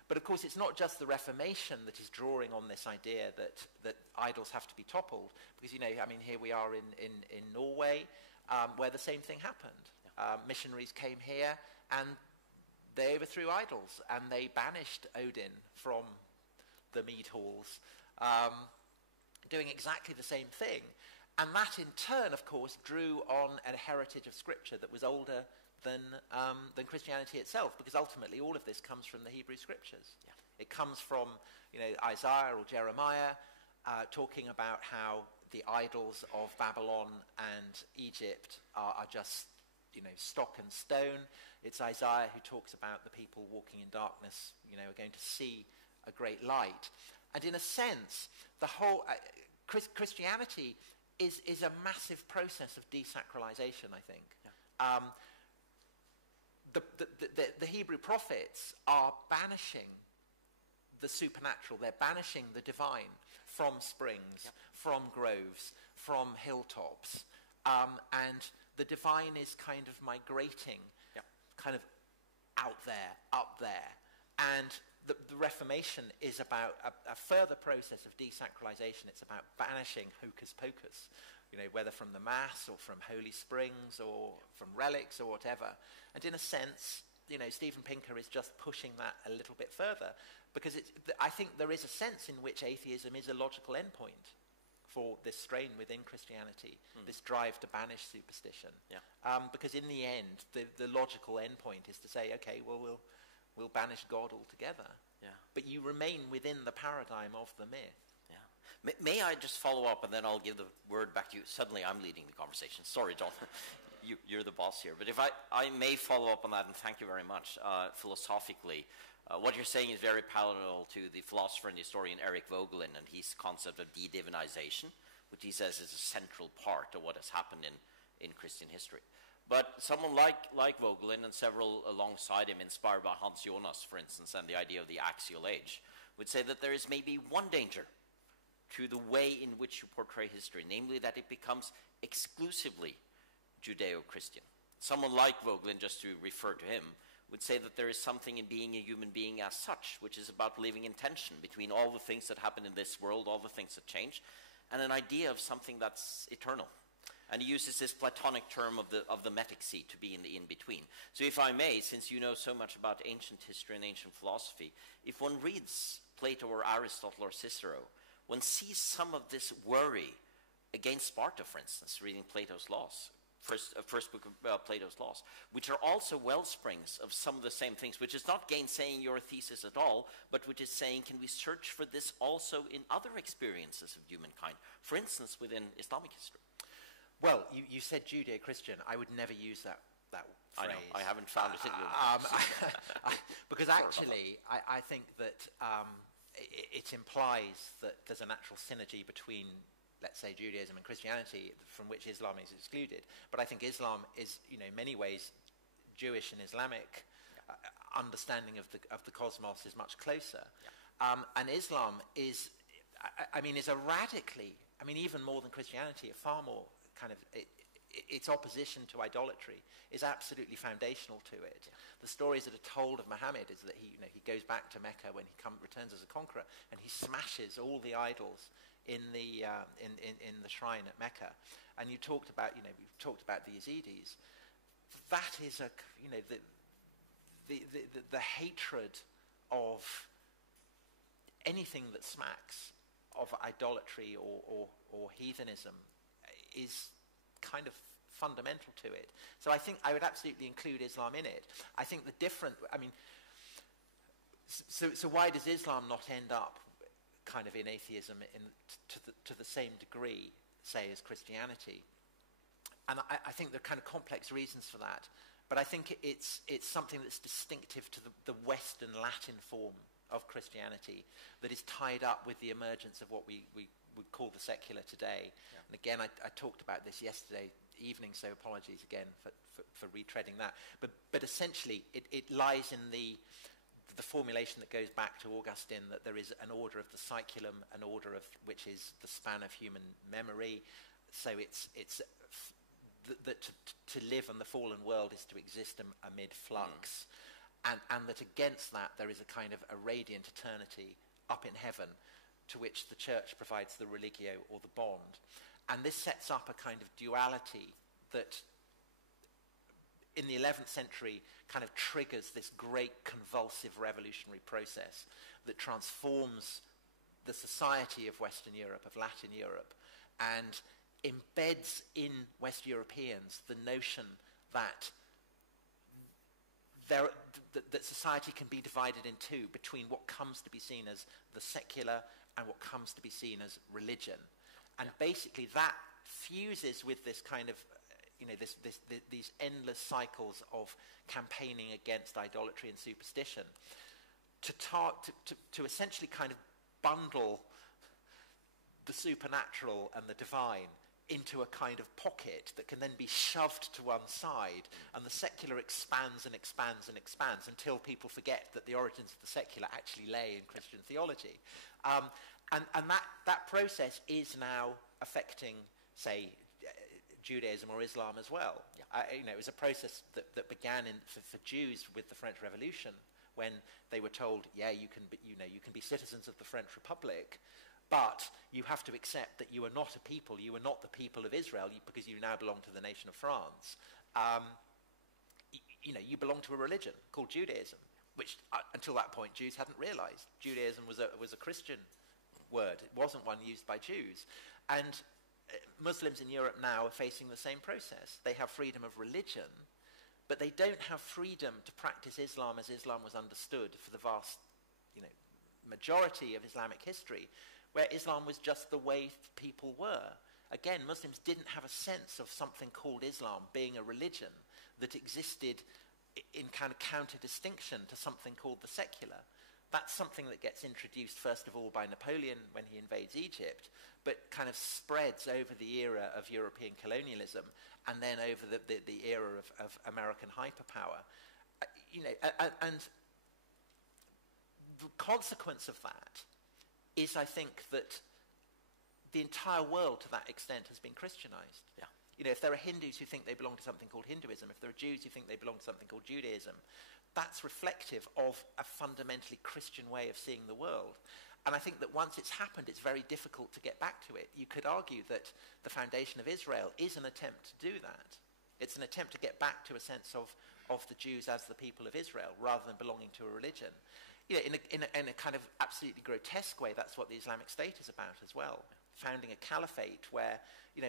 But of course, it's not just the Reformation that is drawing on this idea that idols have to be toppled, because here we are in Norway, where the same thing happened. Missionaries came here and they overthrew idols, and they banished Odin from the mead halls, doing exactly the same thing. And that, in turn, of course, drew on a heritage of Scripture that was older than Christianity itself, because ultimately all of this comes from the Hebrew Scriptures. Yeah. It comes from Isaiah or Jeremiah talking about how the idols of Babylon and Egypt are just stock and stone. It's Isaiah who talks about the people walking in darkness are going to see a great light. And in a sense, the whole Christianity is a massive process of desacralization, I think. Yeah. The Hebrew prophets are banishing the supernatural. They're banishing the divine from springs, from groves, from hilltops. And the divine is kind of migrating, kind of out there, up there. And the Reformation is about a further process of desacralization. It's about banishing hocus pocus, whether from the Mass or from holy springs or from relics or whatever. And in a sense, Stephen Pinker is just pushing that a little bit further, because I think there is a sense in which atheism is a logical endpoint for this strain within Christianity, this drive to banish superstition. Yeah. Because in the end, the logical endpoint is to say, okay, well, we'll banish God altogether. Yeah. But you remain within the paradigm of the myth. Yeah. May I just follow up, and then I'll give the word back to you. Suddenly I'm leading the conversation. Sorry, John. You're the boss here. But if I may follow up on that, and thank you very much, philosophically. What you're saying is very parallel to the philosopher and historian Eric Voegelin and his concept of de-divinization, which he says is a central part of what has happened in Christian history. But someone like Voegelin and several alongside him, inspired by Hans Jonas, for instance, and the idea of the axial age, would say that there is maybe one danger to the way in which you portray history, namely that it becomes exclusively Judeo-Christian. Someone like Voegelin, just to refer to him, would say that there is something in being a human being as such, which is about living in tension between all the things that happen in this world, all the things that change, and an idea of something that's eternal. And he uses this Platonic term of the metexy to be in the in-between. So if I may, since you know so much about ancient history and ancient philosophy, if one reads Plato or Aristotle or Cicero, one sees some of this worry against Sparta, for instance, reading Plato's Laws, first book of Plato's Laws, which are also wellsprings of some of the same things, which is not gainsaying your thesis at all, but which is saying, can we search for this also in other experiences of humankind, for instance, within Islamic history? Well, you said Judeo-Christian. I would never use that phrase. I know. I haven't found it in your because actually, I think that it implies that there's a natural synergy between, let's say, Judaism and Christianity, from which Islam is excluded. But I think Islam is, in many ways, Jewish and Islamic understanding of the cosmos is much closer. Yeah. And Islam is a radically, even more than Christianity, a far more kind of, its opposition to idolatry is absolutely foundational to it. Yeah. The stories that are told of Muhammad is that he goes back to Mecca when he returns as a conqueror, and he smashes all the idols in the shrine at Mecca. And you talked about, we've talked about the Yazidis. That is the hatred of anything that smacks of idolatry or heathenism is kind of fundamental to it. So I think I would absolutely include Islam in it. I think the different, so why does Islam not end up kind of in atheism to the same degree, say, as Christianity. And I think there are kind of complex reasons for that. But I think it's something that's distinctive to the Western Latin form of Christianity that is tied up with the emergence of what we would call the secular today. Yeah. And again, I talked about this yesterday evening, so apologies again for retreading that. But essentially, it lies in the formulation that goes back to Augustine, that there is an order of the cyculum, an order of which is the span of human memory. So it's that to live in the fallen world is to exist amid flux, and that against that there is a kind of a radiant eternity up in heaven, to which the church provides the religio or the bond. And this sets up a kind of duality that in the 11th century kind of triggers this great convulsive revolutionary process that transforms the society of Western Europe, of Latin Europe, and embeds in West Europeans the notion that that society can be divided in two, between what comes to be seen as the secular and what comes to be seen as religion. And basically that fuses with this kind of, these endless cycles of campaigning against idolatry and superstition to essentially kind of bundle the supernatural and the divine into a kind of pocket that can then be shoved to one side, and the secular expands and expands and expands until people forget that the origins of the secular actually lay in Christian theology. And that process is now affecting, say, Judaism or Islam as well. It was a process that began for Jews with the French Revolution, when they were told, you can be citizens of the French Republic, but you have to accept that you are not a people, you are not the people of Israel, because you now belong to the nation of France. You belong to a religion called Judaism, which until that point Jews hadn't realized. Judaism was a Christian word. It wasn't one used by Jews. And Muslims in Europe now are facing the same process. They have freedom of religion, but they don't have freedom to practice Islam as Islam was understood for the vast majority of Islamic history, where Islam was just the way people were. Again, Muslims didn't have a sense of something called Islam being a religion that existed in kind of counter-distinction to something called the secular. That's something that gets introduced first of all by Napoleon when he invades Egypt, but kind of spreads over the era of European colonialism and then over the era of American hyperpower. And the consequence of that is, I think, that the entire world to that extent has been Christianized. Yeah. If there are Hindus who think they belong to something called Hinduism, if there are Jews who think they belong to something called Judaism, that's reflective of a fundamentally Christian way of seeing the world. And I think that once it's happened, it's very difficult to get back to it. You could argue that the foundation of Israel is an attempt to do that. It's an attempt to get back to a sense of the Jews as the people of Israel, rather than belonging to a religion. In a kind of absolutely grotesque way, that's what the Islamic State is about as well. Founding a caliphate where,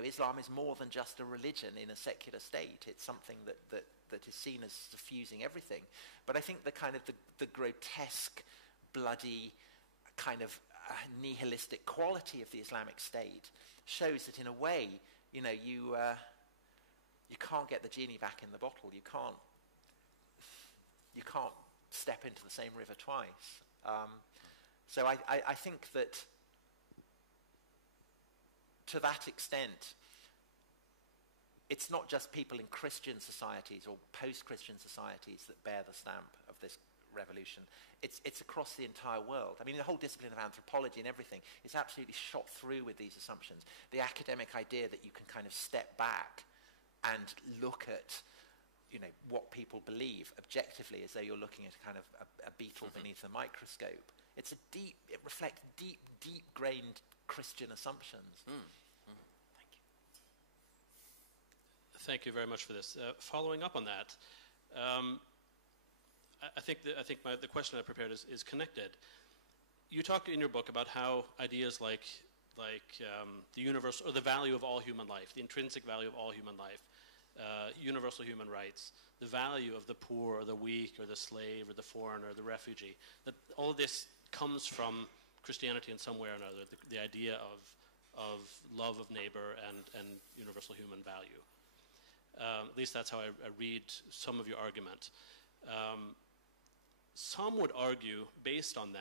Islam is more than just a religion in a secular state. It's something that is seen as suffusing everything. But I think the kind of the grotesque, bloody, kind of nihilistic quality of the Islamic State shows that in a way, you can't get the genie back in the bottle. You can't step into the same river twice. So I think that to that extent, it's not just people in Christian societies or post-Christian societies that bear the stamp of this revolution. It's across the entire world. I mean, the whole discipline of anthropology and everything is absolutely shot through with these assumptions. The academic idea that you can kind of step back and look at what people believe objectively as though you're looking at kind of a beetle beneath a microscope. It reflects deep-grained Christian assumptions. Thank you. Thank you very much for this. Following up on that, I think the question I prepared is connected. You talk in your book about how ideas like the universe, or the value of all human life, the intrinsic value of all human life, universal human rights, the value of the poor or the weak or the slave or the foreigner or the refugee, that all of this comes from Christianity in some way or another, the idea of love of neighbor and universal human value. At least that's how I read some of your argument. Some would argue, based on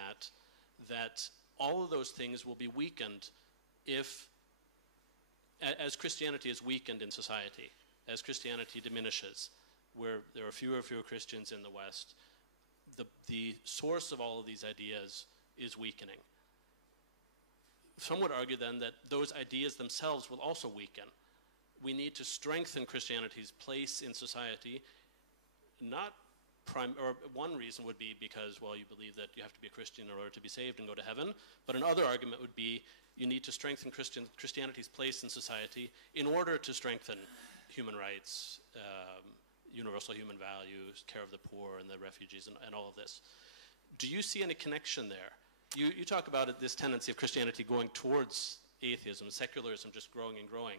that all of those things will be weakened if, as Christianity is weakened in society, as Christianity diminishes, where there are fewer and fewer Christians in the West, the source of all of these ideas is weakening. Some would argue then that those ideas themselves will also weaken. We need to strengthen Christianity's place in society. Or one reason would be because, well, you believe that you have to be a Christian in order to be saved and go to heaven. But another argument would be you need to strengthen Christianity's place in society in order to strengthen human rights, universal human values, care of the poor and the refugees and all of this. Do you see any connection there? You talk about this tendency of Christianity going towards atheism, secularism just growing and growing.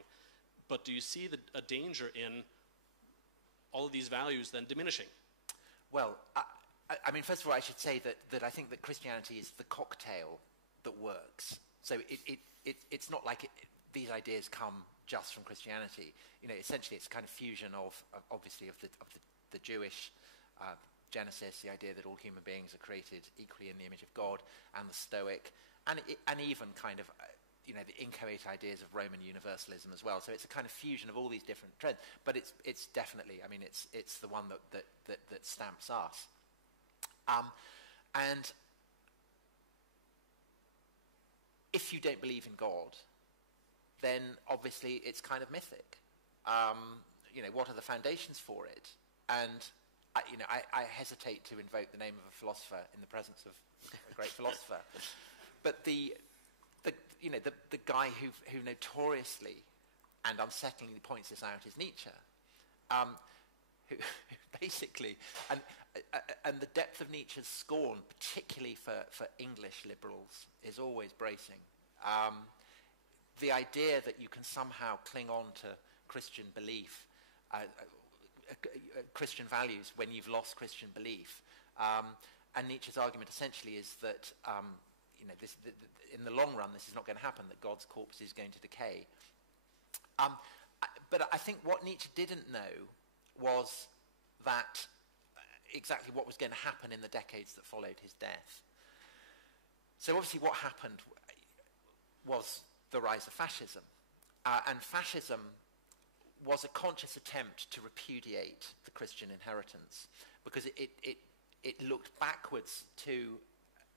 But do you see a danger in all of these values then diminishing? Well, I mean, first of all, I should say that I think that Christianity is the cocktail that works. So it's not like these ideas come just from Christianity. You know, essentially, it's a kind of fusion of the Jewish Genesis, the idea that all human beings are created equally in the image of God, and the Stoic, and even kind of the inchoate ideas of Roman universalism as well. So it's a kind of fusion of all these different trends. But it's definitely, I mean, it's the one that stamps us. And if you don't believe in God, then obviously it's kind of mythic. What are the foundations for it? And I hesitate to invoke the name of a philosopher in the presence of a great philosopher, but the guy who notoriously and unsettlingly points this out is Nietzsche, who basically, and the depth of Nietzsche's scorn, particularly for English liberals, is always bracing. The idea that you can somehow cling on to Christian belief, Christian values when you've lost Christian belief, and Nietzsche's argument essentially is that in the long run this is not going to happen, that God's corpse is going to decay. But I think what Nietzsche didn't know was that exactly what was going to happen in the decades that followed his death. So obviously what happened was the rise of fascism, and fascism was a conscious attempt to repudiate the Christian inheritance, because it looked backwards to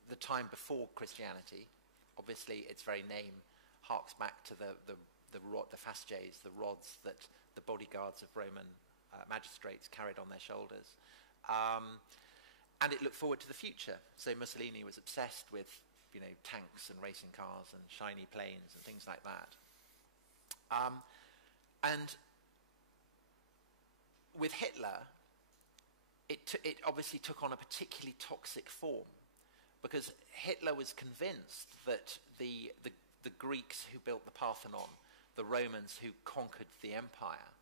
the time before Christianity. Obviously, its very name harks back to the fasces, the rods that the bodyguards of Roman magistrates carried on their shoulders, and it looked forward to the future. So Mussolini was obsessed with tanks and racing cars and shiny planes and things like that. And with Hitler, it obviously took on a particularly toxic form, because Hitler was convinced that the Greeks who built the Parthenon, the Romans who conquered the empire,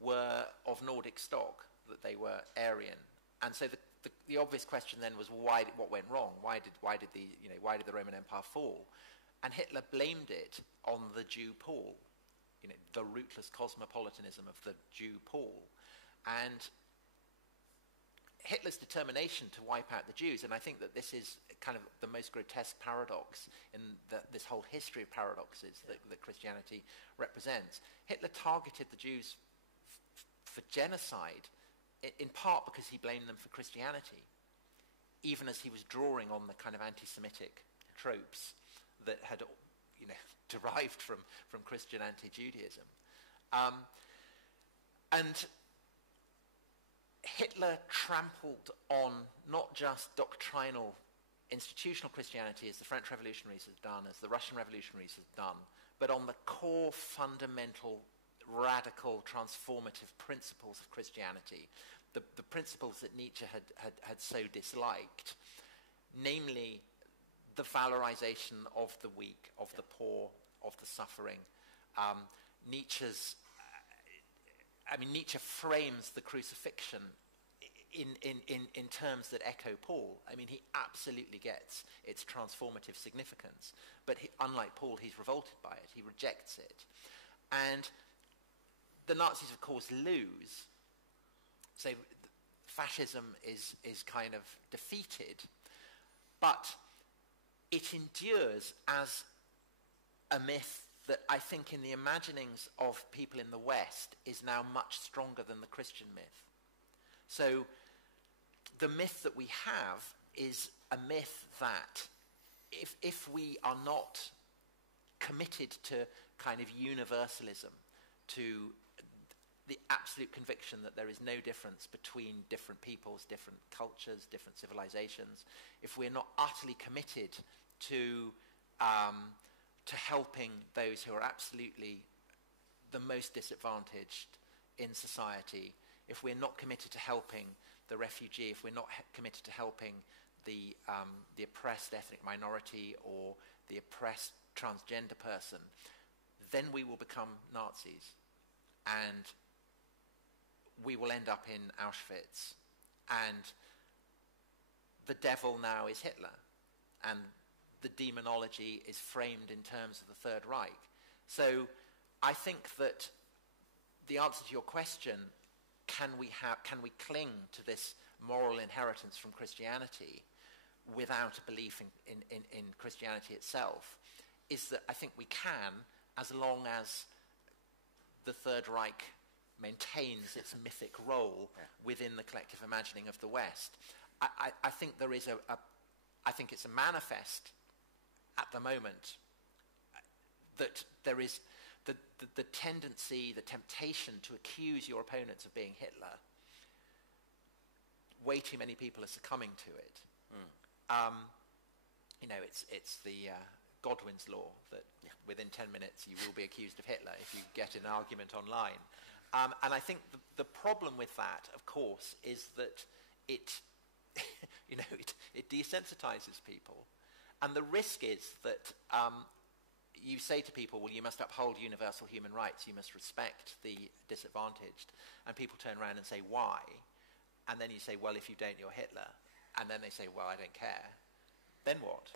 were of Nordic stock, that they were Aryan. And so the obvious question then was, what went wrong? Why did the Roman Empire fall? And Hitler blamed it on the Jew Paul, the rootless cosmopolitanism of the Jew Paul. And Hitler's determination to wipe out the Jews, and I think that this is kind of the most grotesque paradox in this whole history of paradoxes that Christianity represents. Hitler targeted the Jews for genocide, in part because he blamed them for Christianity, even as he was drawing on the kind of anti-Semitic tropes that had derived from Christian anti-Judaism. And Hitler trampled on not just doctrinal institutional Christianity, as the French revolutionaries had done, as the Russian revolutionaries had done, but on the core fundamental radical transformative principles of Christianity, the principles that Nietzsche had so disliked, namely the valorization of the weak, of the poor, of the suffering. Nietzsche frames the crucifixion in terms that echo Paul. I mean, he absolutely gets its transformative significance, but unlike Paul, he's revolted by it. He rejects it. And the Nazis, of course, lose. So fascism is kind of defeated, but it endures as a myth that I think in the imaginings of people in the West is now much stronger than the Christian myth. So the myth that we have is a myth that if we are not committed to kind of universalism, to the absolute conviction that there is no difference between different peoples, different cultures, different civilizations, if we're not utterly committed to helping those who are absolutely the most disadvantaged in society, if we're not committed to helping the refugee, if we're not committed to helping the oppressed ethnic minority or the oppressed transgender person, then we will become Nazis. And we will end up in Auschwitz. And the devil now is Hitler. And the demonology is framed in terms of the Third Reich. So I think that the answer to your question, can we cling to this moral inheritance from Christianity without a belief in Christianity itself, is that I think we can, as long as the Third Reich maintains its mythic role within the collective imagining of the West. I think there is I think it's a manifest at the moment that there is the tendency, the temptation to accuse your opponents of being Hitler. Way too many people are succumbing to it. It's the Godwin's law that within 10 minutes you will be accused of Hitler if you get in an argument online. And I think the problem with that, of course, is that it desensitizes people. And the risk is that you say to people, well, you must uphold universal human rights, you must respect the disadvantaged. And people turn around and say, why? And then you say, well, if you don't, you're Hitler. And then they say, well, I don't care. Then what?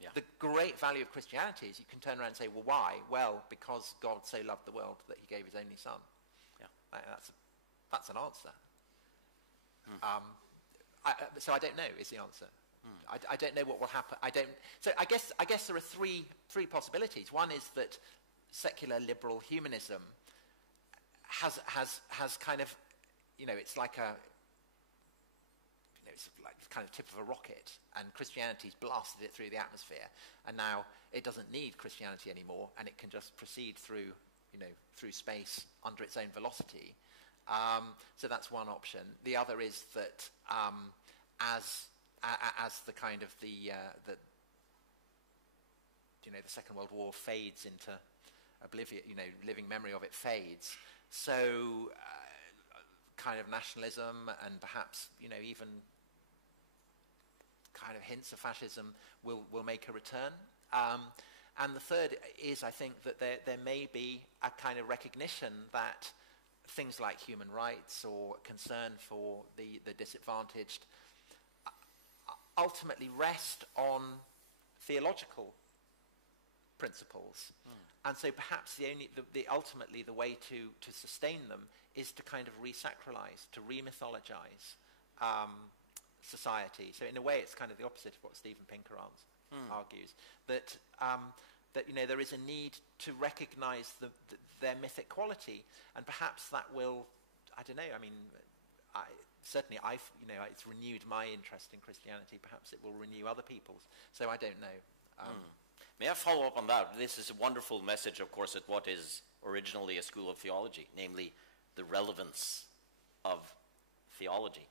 Yeah. The great value of Christianity is you can turn around and say, well, why? Well, because God so loved the world that he gave his only son. Yeah. That's an answer. So I don't know is the answer. I don't know what will happen. So I guess there are three possibilities. One is that secular liberal humanism has kind of, it's like it's like the kind of tip of a rocket, and Christianity's blasted it through the atmosphere, and now it doesn't need Christianity anymore, and it can just proceed through space under its own velocity. So that's one option. The other is that as the kind of the Second World War fades into oblivion, living memory of it fades, so kind of nationalism and perhaps even kind of hints of fascism will make a return. And the third is, I think, that there may be a kind of recognition that things like human rights or concern for the disadvantaged ultimately rest on theological principles. And so perhaps ultimately the way to sustain them is to kind of re-sacralize, to re-mythologize society. So in a way it's kind of the opposite of what Steven Pinker argues, that there is a need to recognize their mythic quality, and perhaps that will, I don't know, I mean, it's renewed my interest in Christianity. Perhaps it will renew other people's. So I don't know. May I follow up on that? This is a wonderful message, of course, at what is originally a school of theology, namely the relevance of theology.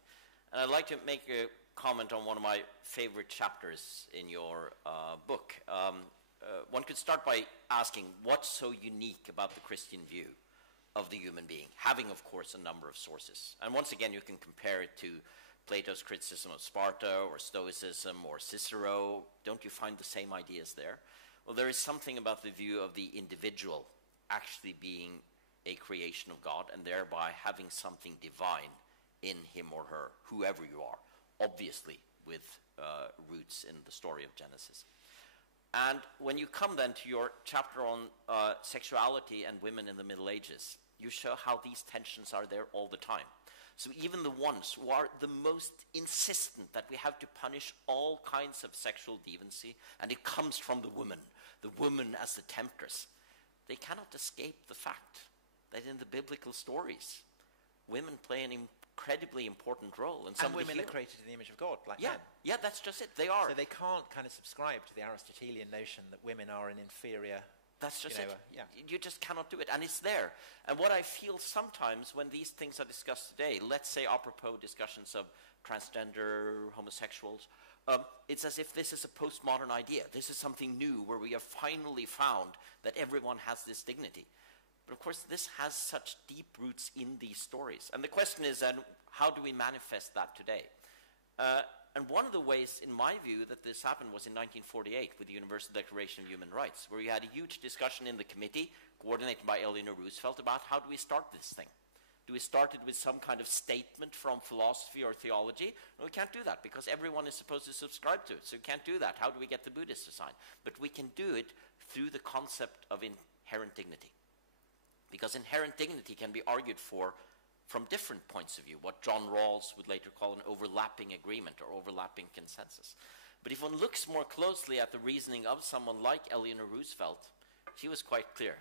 And I'd like to make a comment on one of my favorite chapters in your book. One could start by asking, what's so unique about the Christian view of the human being, having, of course, a number of sources? And once again, you can compare it to Plato's criticism of Sparta or Stoicism or Cicero. Don't you find the same ideas there? Well, there is something about the view of the individual actually being a creation of God and thereby having something divine in him or her, whoever you are, obviously with roots in the story of Genesis. And when you come then to your chapter on sexuality and women in the Middle Ages, you show how these tensions are there all the time. So even the ones who are the most insistent that we have to punish all kinds of sexual deviancy, and it comes from the woman as the temptress, they cannot escape the fact that in the biblical stories, women play an incredibly important role. And women are created in the image of God, like men. Yeah, that's just it. They are. So they can't kind of subscribe to the Aristotelian notion that women are an inferior... That's just it. You just cannot do it, and it's there. And what I feel sometimes when these things are discussed today, let's say apropos discussions of transgender, homosexuals, it's as if this is a postmodern idea. This is something new where we have finally found that everyone has this dignity. But of course, this has such deep roots in these stories. And the question is then, how do we manifest that today? And one of the ways, in my view, that this happened was in 1948 with the Universal Declaration of Human Rights, where we had a huge discussion in the committee, coordinated by Eleanor Roosevelt, about how do we start this thing? Do we start it with some kind of statement from philosophy or theology? No, we can't do that, because everyone is supposed to subscribe to it, so we can't do that. How do we get the Buddhists to sign? But we can do it through the concept of inherent dignity. Because inherent dignity can be argued for from different points of view, what John Rawls would later call an overlapping agreement or overlapping consensus. But if one looks more closely at the reasoning of someone like Eleanor Roosevelt, she was quite clear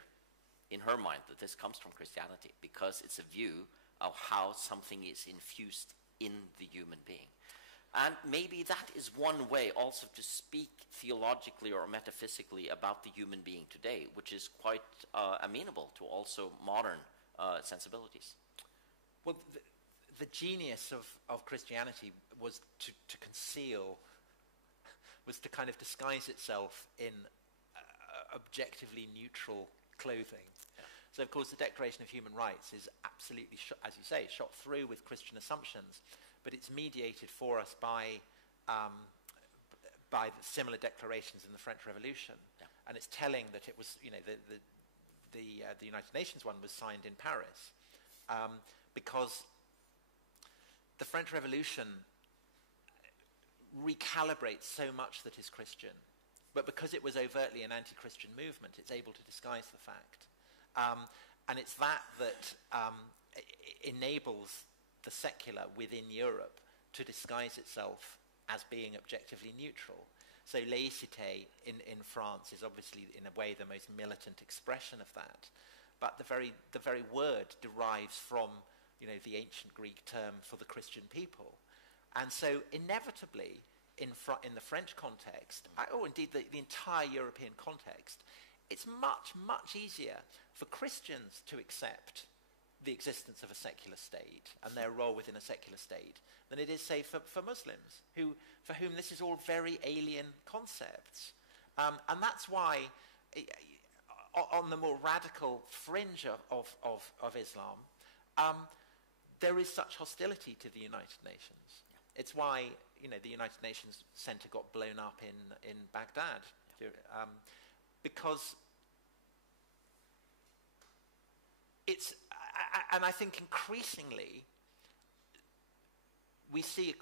in her mind that this comes from Christianity, because it's a view of how something is infused in the human being. And maybe that is one way also to speak theologically or metaphysically about the human being today, which is quite amenable to also modern sensibilities. Well, the genius of Christianity was to conceal, was to kind of disguise itself in objectively neutral clothing. Yeah. So, of course, the Declaration of Human Rights is absolutely, as you say, shot through with Christian assumptions, but it's mediated for us by the similar declarations in the French Revolution. Yeah. And it's telling that it was, the United Nations one was signed in Paris. Because the French Revolution recalibrates so much that is Christian, but because it was overtly an anti-Christian movement, it's able to disguise the fact. And it's that enables the secular within Europe to disguise itself as being objectively neutral. So laïcité in France is obviously, in a way, the most militant expression of that. But the very word derives from the ancient Greek term for the Christian people. And so inevitably, in the French context, or indeed the entire European context, it's much, much easier for Christians to accept the existence of a secular state and their role within a secular state than it is, say, for Muslims, for whom this is all very alien concepts. And that's why, on the more radical fringe of Islam, there is such hostility to the United Nations. Yeah. It's why the United Nations Centre got blown up in Baghdad, because it's, and I think increasingly we see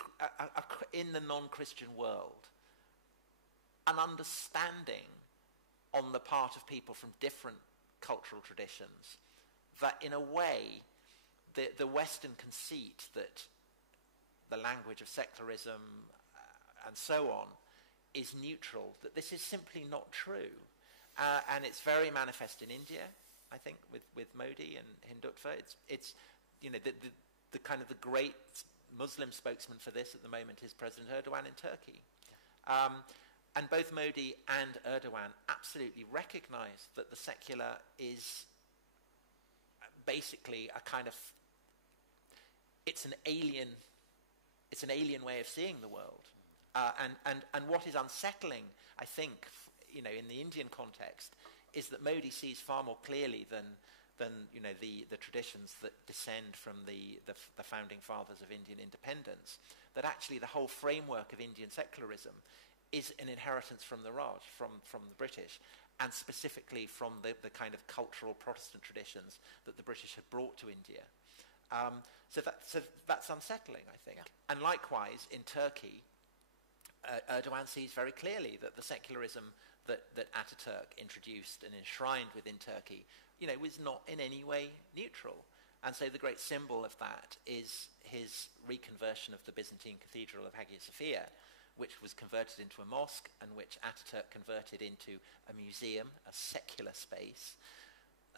in the non-Christian world an understanding on the part of people from different cultural traditions that, in a way, the Western conceit that the language of secularism and so on is neutral, that this is simply not true. And it's very manifest in India, I think, with Modi and Hindutva. It's the kind of the great Muslim spokesman for this at the moment is President Erdogan in Turkey. Yeah. And both Modi and Erdogan absolutely recognize that the secular is basically a kind of, it's an alien way of seeing the world. And what is unsettling, I think, in the Indian context, is that Modi sees far more clearly than the traditions that descend from the founding fathers of Indian independence, that actually the whole framework of Indian secularism is an inheritance from the Raj, from the British, and specifically from the kind of cultural Protestant traditions that the British had brought to India. So that's unsettling, I think. Yeah. And likewise, in Turkey, Erdogan sees very clearly that the secularism that Ataturk introduced and enshrined within Turkey, was not in any way neutral. And so the great symbol of that is his reconversion of the Byzantine Cathedral of Hagia Sophia, which was converted into a mosque and which Ataturk converted into a museum, a secular space.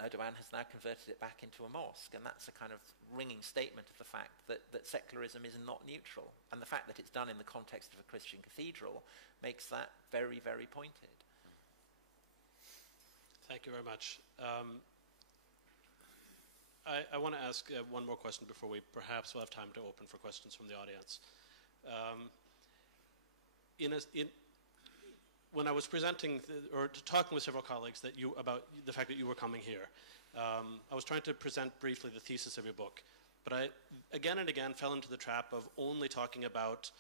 Erdogan has now converted it back into a mosque, and that's a kind of ringing statement of the fact that secularism is not neutral. And the fact that it's done in the context of a Christian cathedral makes that very, very pointed. Thank you very much. I want to ask one more question before we perhaps will have time to open for questions from the audience. When I was presenting or talking with several colleagues about the fact that you were coming here, I was trying to present briefly the thesis of your book, but I again and again fell into the trap of only talking about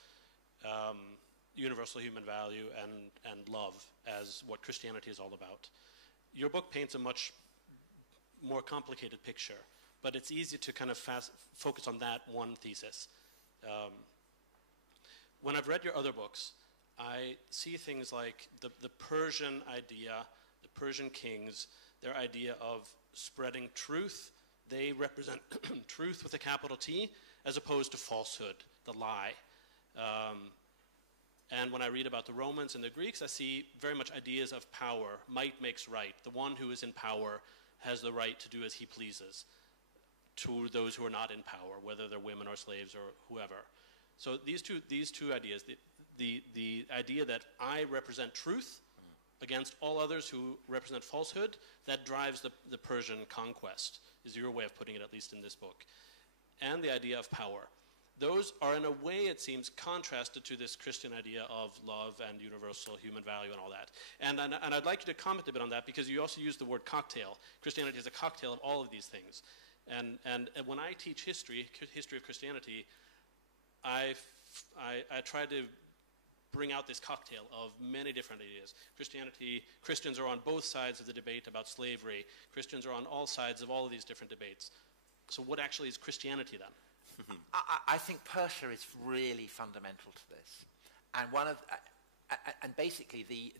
universal human value and love as what Christianity is all about. Your book paints a much more complicated picture, but it's easy to kind of focus on that one thesis. When I've read your other books, I see things like the Persian idea, the Persian kings, their idea of spreading truth. They represent truth with a capital T as opposed to falsehood, the lie. And when I read about the Romans and the Greeks, I see very much ideas of power. Might makes right. The one who is in power has the right to do as he pleases to those who are not in power, whether they're women or slaves or whoever. So these two ideas, the idea that I represent truth against all others who represent falsehood, that drives the Persian conquest, is your way of putting it, at least in this book. And the idea of power. Those are, in a way, it seems, contrasted to this Christian idea of love and universal human value and all that. And I'd like you to comment a bit on that, because you also use the word cocktail. Christianity is a cocktail of all of these things. And when I teach history of Christianity, I try to bring out this cocktail of many different ideas. Christians are on both sides of the debate about slavery. Christians are on all sides of all of these different debates. So what actually is Christianity then? I think Persia is really fundamental to this, and basically the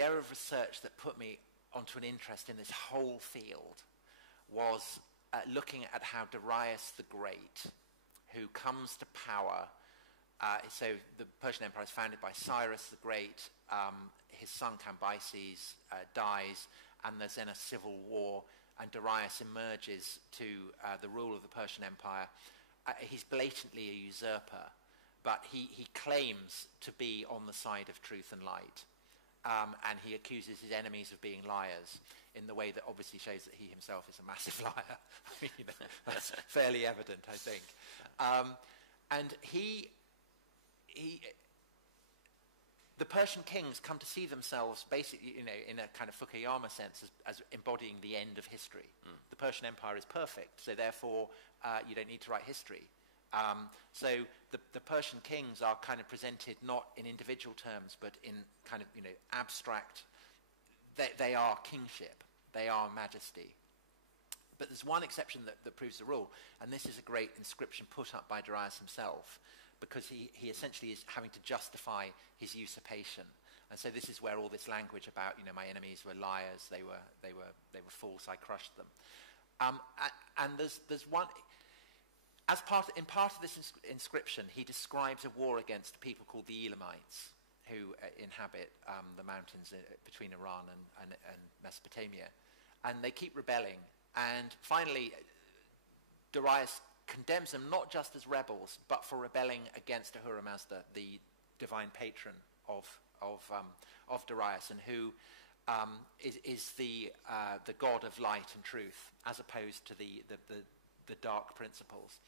area of research that put me onto an interest in this whole field was looking at how Darius the Great, who comes to power. So the Persian Empire is founded by Cyrus the Great. His son Cambyses dies, and there's then a civil war, and Darius emerges to the rule of the Persian Empire. He's blatantly a usurper, but he claims to be on the side of truth and light. And he accuses his enemies of being liars in the way that obviously shows that he himself is a massive liar. I mean, that's fairly evident, I think. And the Persian kings come to see themselves basically, in a kind of Fukuyama sense, as embodying the end of history. The Persian Empire is perfect, so therefore you don't need to write history. So the Persian kings are kind of presented not in individual terms, but in kind of abstract. They are kingship, they are majesty. But there's one exception that proves the rule, and this is a great inscription put up by Darius himself, because he essentially is having to justify his usurpation. And so this is where all this language about my enemies were liars, they were false, I crushed them. And there's one. In part of this inscription, he describes a war against a people called the Elamites, who inhabit the mountains between Iran and Mesopotamia. And they keep rebelling. And finally, Darius condemns them not just as rebels, but for rebelling against Ahura Mazda, the divine patron of Darius, and who is the god of light and truth, as opposed to the dark principles.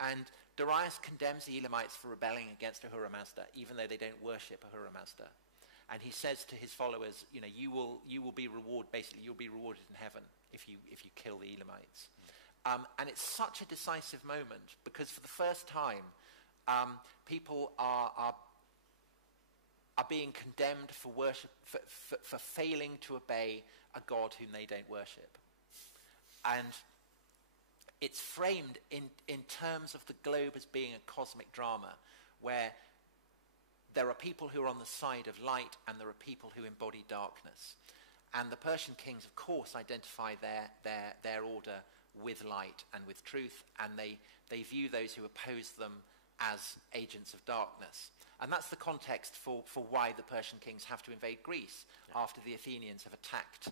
And Darius condemns the Elamites for rebelling against Ahura Mazda, even though they don't worship Ahura Mazda. And he says to his followers, you will be rewarded. Basically, you'll be rewarded in heaven if you kill the Elamites. And it's such a decisive moment, because for the first time, people are are being condemned for worship, for failing to obey a God whom they don't worship. And it's framed in terms of the globe as being a cosmic drama, where there are people who are on the side of light and there are people who embody darkness. And the Persian kings, of course, identify their order with light and with truth, and they view those who oppose them as agents of darkness. And that's the context for why the Persian kings have to invade Greece after the Athenians have attacked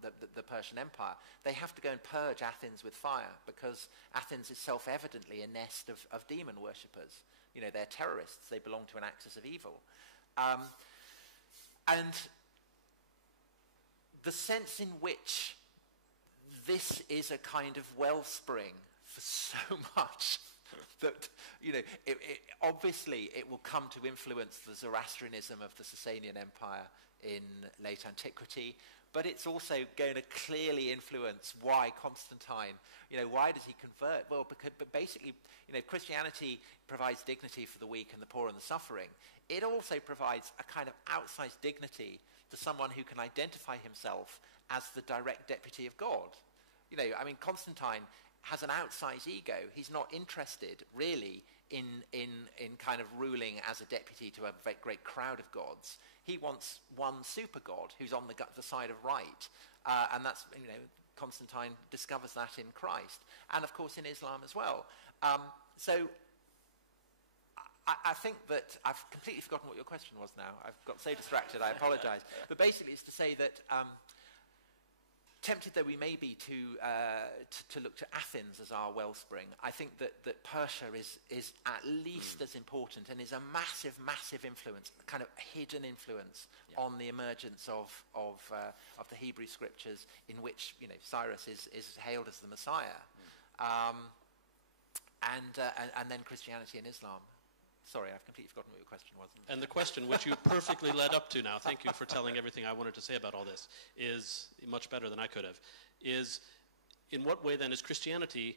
the Persian Empire. They have to go and purge Athens with fire, because Athens is self-evidently a nest of demon worshippers. You know, they're terrorists. They belong to an axis of evil. And the sense in which this is a kind of wellspring for so much that, you know, obviously it will come to influence the Zoroastrianism of the Sasanian Empire in late antiquity, but it's also going to clearly influence why Constantine, you know, why does he convert? Well, but basically, you know, Christianity provides dignity for the weak and the poor and the suffering. It also provides a kind of outsized dignity to someone who can identify himself as the direct deputy of God. You know, I mean, Constantine has an outsized ego. He's not interested, really, in kind of ruling as a deputy to a very great crowd of gods. He wants one super god who's on the side of right. And that's, you know, Constantine discovers that in Christ. And, of course, in Islam as well. So I think that I've completely forgotten what your question was now. I've got so distracted, I apologize. But basically it's to say that tempted though we may be to look to Athens as our wellspring, I think that Persia is at least as important and is a massive, massive influence, a kind of hidden influence on the emergence of the Hebrew scriptures, in which, you know, Cyrus is hailed as the Messiah, and then Christianity and Islam. Sorry, I've completely forgotten what your question was. And the question, which you perfectly led up to now, thank you for telling everything I wanted to say about all this, is much better than I could have, is in what way then is Christianity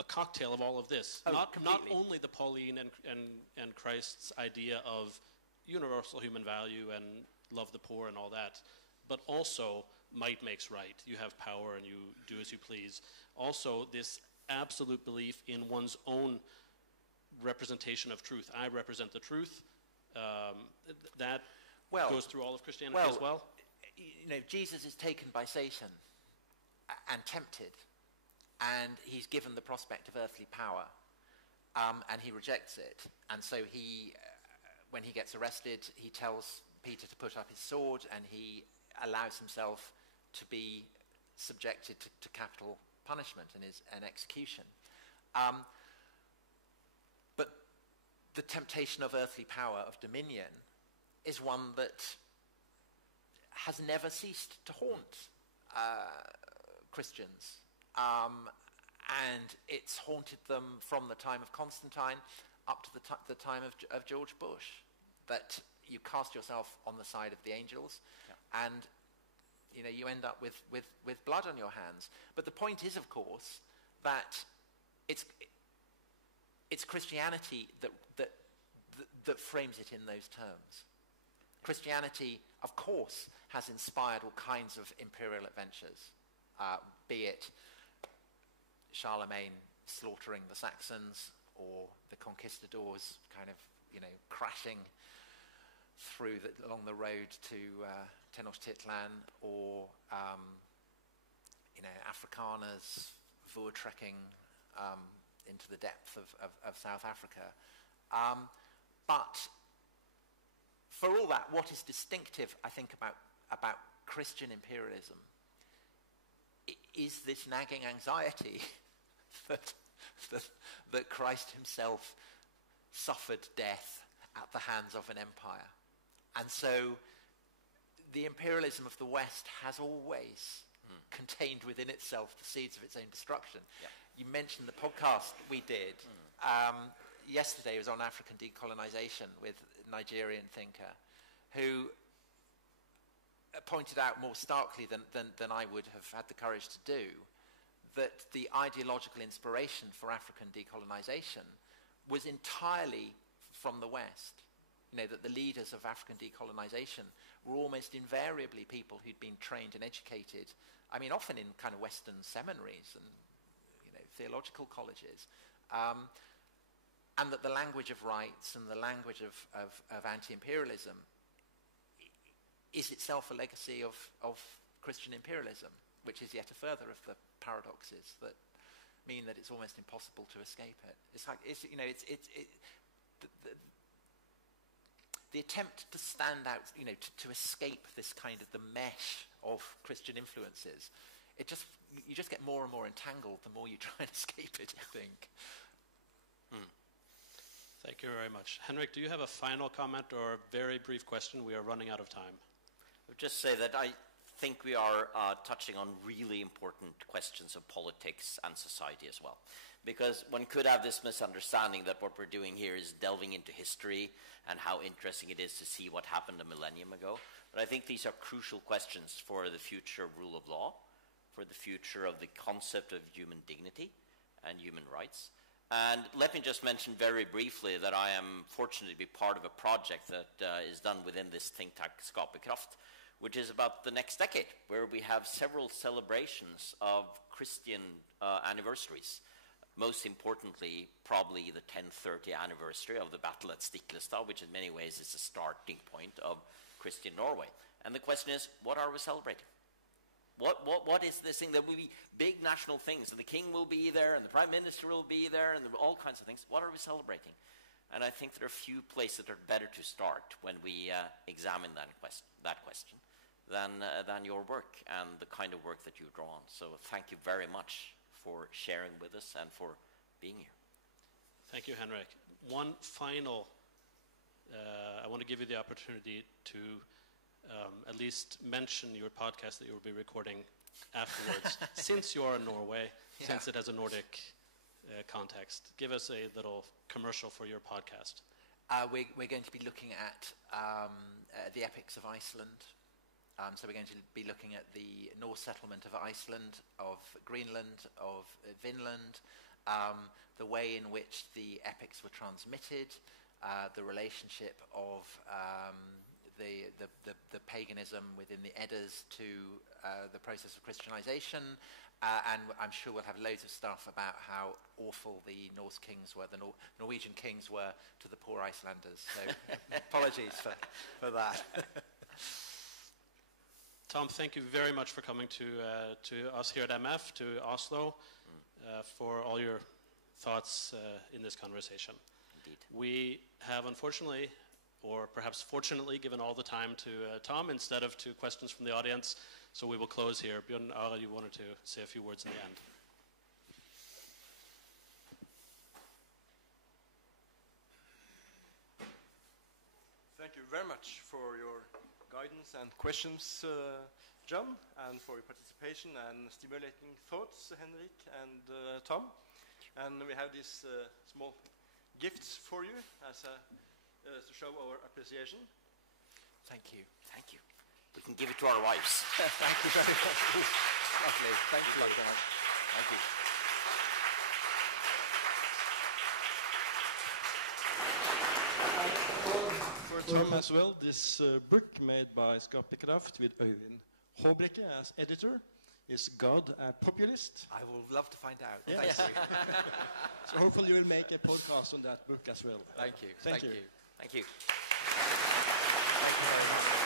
a cocktail of all of this? Oh, not only the Pauline and Christ's idea of universal human value and love the poor and all that, but also might makes right. You have power and you do as you please. Also this absolute belief in one's own representation of truth. I represent the truth. That goes through all of Christianity as well? You know, Jesus is taken by Satan and tempted, and he's given the prospect of earthly power, and he rejects it. And so he, when he gets arrested, he tells Peter to put up his sword, and he allows himself to be subjected to capital punishment and execution. But the temptation of earthly power, of dominion, is one that has never ceased to haunt Christians. And it's haunted them from the time of Constantine up to the time of George Bush, that you cast yourself on the side of the angels, and you know, you end up with blood on your hands. But the point is, of course, that it's Christianity that frames it in those terms. Christianity, of course, has inspired all kinds of imperial adventures, be it Charlemagne slaughtering the Saxons, or the conquistadors kind of, you know, crashing through along the road to Tenochtitlan, or you know, Afrikaners voortrekking into the depth of South Africa. But for all that, what is distinctive, I think, about Christian imperialism is this nagging anxiety that Christ himself suffered death at the hands of an empire. And so the imperialism of the West has always contained within itself the seeds of its own destruction. Yeah. You mentioned the podcast we did. Yesterday was on African decolonization with a Nigerian thinker who pointed out more starkly than I would have had the courage to do that the ideological inspiration for African decolonization was entirely from the West. that the leaders of African decolonization were almost invariably people who'd been trained and educated, I mean, often in kind of Western seminaries and, theological colleges, and that the language of rights and the language of anti-imperialism is itself a legacy of Christian imperialism, which is yet a further of the paradoxes that mean that it's almost impossible to escape it. The attempt to stand out, to escape this kind of the mesh of Christian influences, you just get more and more entangled the more you try and escape it, I think. Thank you very much. Henrik, do you have a final comment or a very brief question? We are running out of time. I would just say that I think we are touching on really important questions of politics and society as well. Because one could have this misunderstanding that what we're doing here is delving into history and how interesting it is to see what happened a millennium ago. But I think these are crucial questions for the future of rule of law, for the future of the concept of human dignity and human rights. And let me just mention very briefly that I am fortunate to be part of a project that is done within this think tank, Skaperkraft, which is about the next decade, where we have several celebrations of Christian anniversaries. Most importantly, probably the 1030 anniversary of the battle at Stiklestad, which in many ways is the starting point of Christian Norway. And the question is, what are we celebrating? What is this thing that will be big national things, and the king will be there, and the prime minister will be there, and all kinds of things. What are we celebrating? And I think there are few places that are better to start when we examine that question than your work and the kind of work that you draw on. So thank you very much for sharing with us and for being here. Thank you, Henrik. One final, I want to give you the opportunity to at least mention your podcast that you will be recording afterwards. Since you are in Norway, since it has a Nordic context, give us a little commercial for your podcast. We're going to be looking at the epics of Iceland. So we're going to be looking at the Norse settlement of Iceland, of Greenland, of Vinland, the way in which the epics were transmitted, the relationship of the paganism within the Eddas to the process of Christianization, and I'm sure we'll have loads of stuff about how awful the Norse kings were, the Norwegian kings were to the poor Icelanders. So apologies for that. Tom, thank you very much for coming to us here at MF, to Oslo, for all your thoughts in this conversation. Indeed. We have unfortunately, or perhaps fortunately, given all the time to Tom instead of to questions from the audience, so we will close here. Bjørn Are, you wanted to say a few words in the end. Thank you very much for your guidance and questions, John, and for your participation and stimulating thoughts, Henrik and Tom. And we have these small gifts for you as to show our appreciation. Thank you. Thank you. We can give it to our wives. Thank you very much. Lovely. Thank you very much. Thank you. For Tom as well, this book made by Skaperkraft with Øyvind Håbrekke as editor is God a Populist? I will love to find out. Yes. Thank you. So hopefully you will make a podcast on that book as well. Thank you. Thank you. Thank you. Thank you very much.